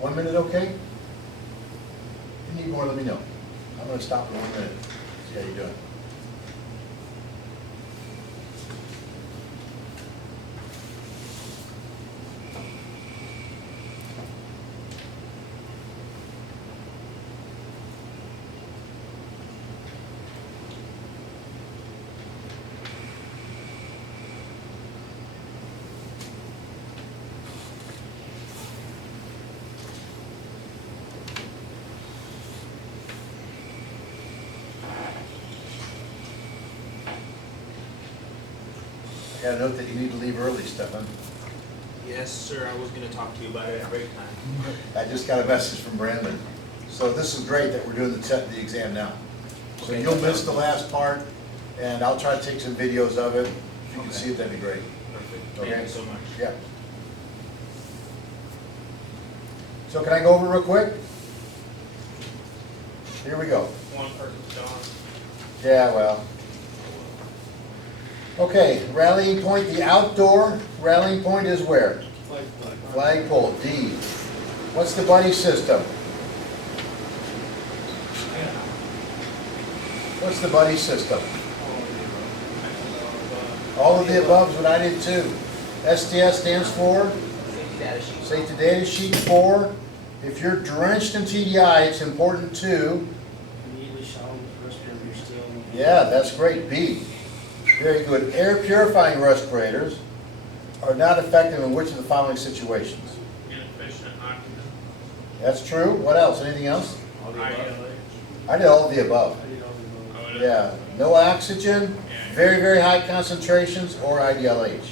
One minute, okay? If you need more, let me know. I'm going to stop in 1 minute. See how you're doing. Had a note that you need to leave early, Stefan. Yes, sir, I was gonna talk to you about it at break time. I just got a message from Brandon. So this is great that we're doing the exam now. So Okay. you'll miss the last part, and I'll try to take some videos of it. If you can Okay. see it, that'd be great. Perfect, Okay. thank you so much. Yeah. So can I go over real quick? Here we go. One person's gone. Yeah, well. Okay, rallying point, the outdoor rallying point is where? Flagpole, D. What's the buddy system? What's the buddy system? All of the above is what I did too. STS stands for? Safety data sheet. Safety data sheet 4. If you're drenched in TDI, it's important to, Immediately shower with respirator still. yeah, that's great, B. Very good. Air purifying respirators are not effective in which of the following situations? Inefficient oxygen. That's true. What else? Anything else? All the I, above. I did all of the above. I did all the above. oh, it is. Yeah, no oxygen, very, very high concentrations, or IDLH.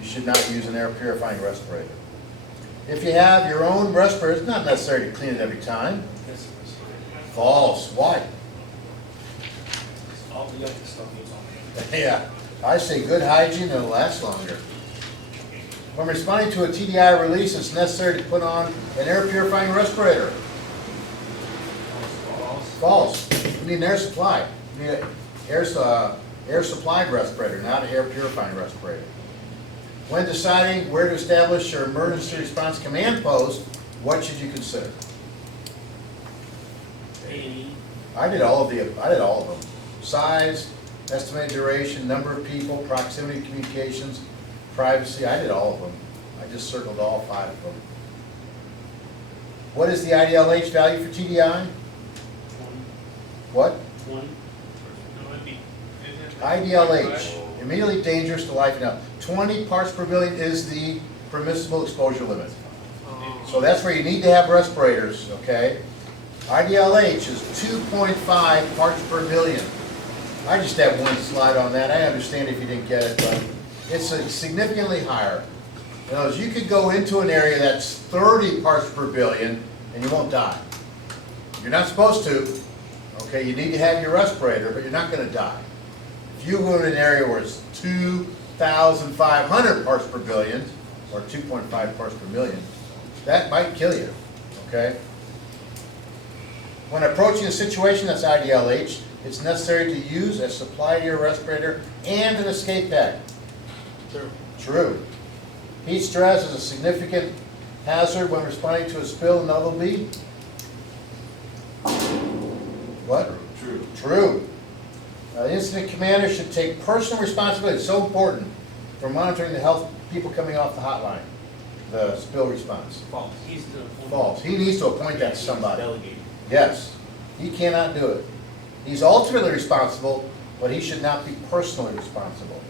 You should not use an air purifying respirator. If you have your own respirator, it's not necessary to clean it every time. Yes, False. Why? all the yucky stuff goes on. Yeah, I say good hygiene and it'll last longer. When responding to a TDI release, it's necessary to put on an air purifying respirator. False. You need an air supply. You need an air supplied respirator, not an air purifying respirator. When deciding where to establish your emergency response command post, what should you consider? A&E, I did all of them. Size, estimated duration, number of people, proximity to communications, privacy, I did all of them. I just circled all 5 of them. What is the IDLH value for TDI? 20, What? 20. No, it'd be, isn't it? IDLH, immediately dangerous to life and health. 20 parts per billion is the permissible exposure limit. So that's where you need to have respirators, okay? IDLH is 2.5 parts per billion. I just have one slide on that. I understand if you didn't get it, but it's significantly higher. In other words, you could go into an area that's 30 parts per billion and you won't die. You're not supposed to, okay? You need to have your respirator, but you're not going to die. If you go to an area where it's 2,500 parts per billion, or 2.5 parts per million, that might kill you, okay? When approaching a situation that's IDLH, it's necessary to use a supply to your respirator and an escape pack. True. True. Heat stress is a significant hazard when responding to a spill in WB. What? True. True. The incident commander should take personal responsibility, it's so important, for monitoring the health of people coming off the hotline, the spill response. False. He's the. False. He needs to appoint that to somebody. Delegate. Yes. He cannot do it. He's ultimately responsible, but he should not be personally responsible.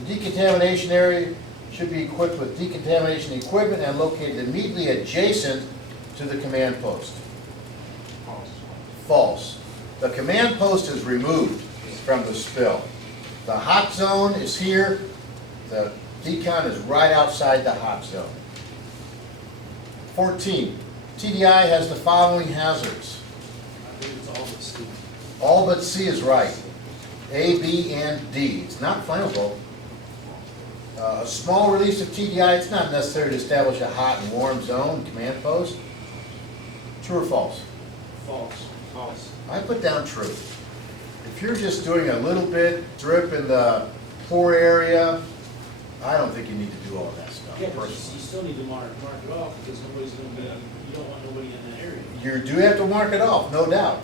The decontamination area should be equipped with decontamination equipment and located immediately adjacent to the command post. False. False. The command post is removed from the spill. The hot zone is here. The decon is right outside the hot zone. 14. TDI has the following hazards. I believe it's all but C. All but C is right. A, B, and D. It's not flammable. A small release of TDI, it's not necessary to establish a hot and warm zone command post. True or false? False. False. I put down true. If you're just doing a little bit, drip in the pore area, I don't think you need to do all that stuff. Yeah, but personally. you still need to mark it off because nobody's gonna be, you don't want nobody in that area. You do have to mark it off, no doubt.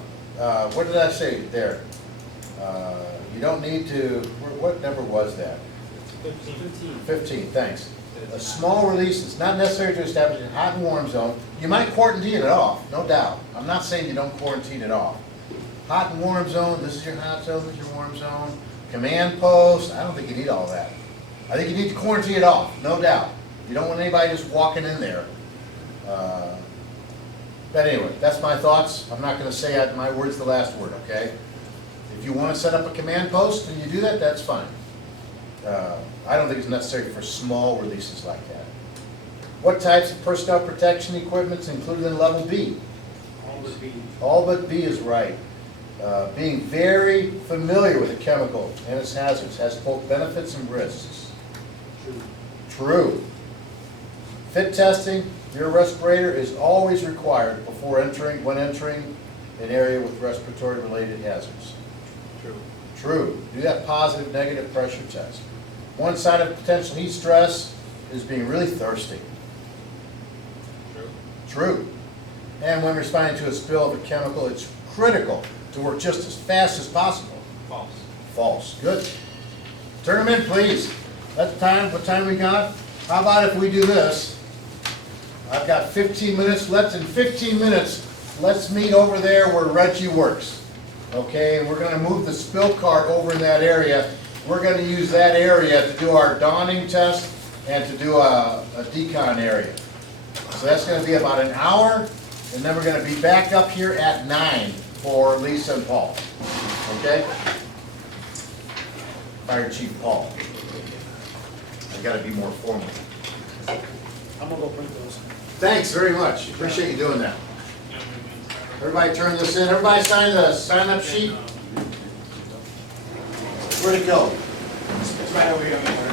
What did I say there? You don't need to, what number was that? 15. 15, thanks. A small release is not necessary to establish a hot and warm zone. You might quarantine it off, no doubt. I'm not saying you don't quarantine it off. Hot and warm zone, this is your hot zone, this is your warm zone. Command post, I don't think you need all that. I think you need to quarantine it off, no doubt. You don't want anybody just walking in there. But anyway, that's my thoughts. I'm not going to say my word's the last word, okay? If you want to set up a command post and you do that, that's fine. I don't think it's necessary for small releases like that. What types of personnel protection equipment's included in level B? All would be, All but B is right. Being very familiar with a chemical and its hazards has both benefits and risks. True. Fit testing your respirator is always required before entering, when entering an area with respiratory related hazards. True. True. Do that positive, negative pressure test. One sign of potential heat stress is being really thirsty. True. True. And when responding to a spill of a chemical, it's critical to work just as fast as possible. False. False. Good. Turn them in, please. That's time. What time we got? How about if we do this? I've got 15 minutes. In 15 minutes, let's meet over there where Reggie works. Okay, and we're going to move the spill cart over in that area. We're going to use that area to do our donning test and to do a decon area. So that's going to be about an hour, and then we're going to be back up here at 9 for Lisa and Paul. Okay? Fire Chief Paul. I've got to be more formal. I'm gonna go print those. Thanks very much. Appreciate you doing that. Everybody turn this in. Everybody sign the sign-up sheet. Where'd it go? It's right over here on the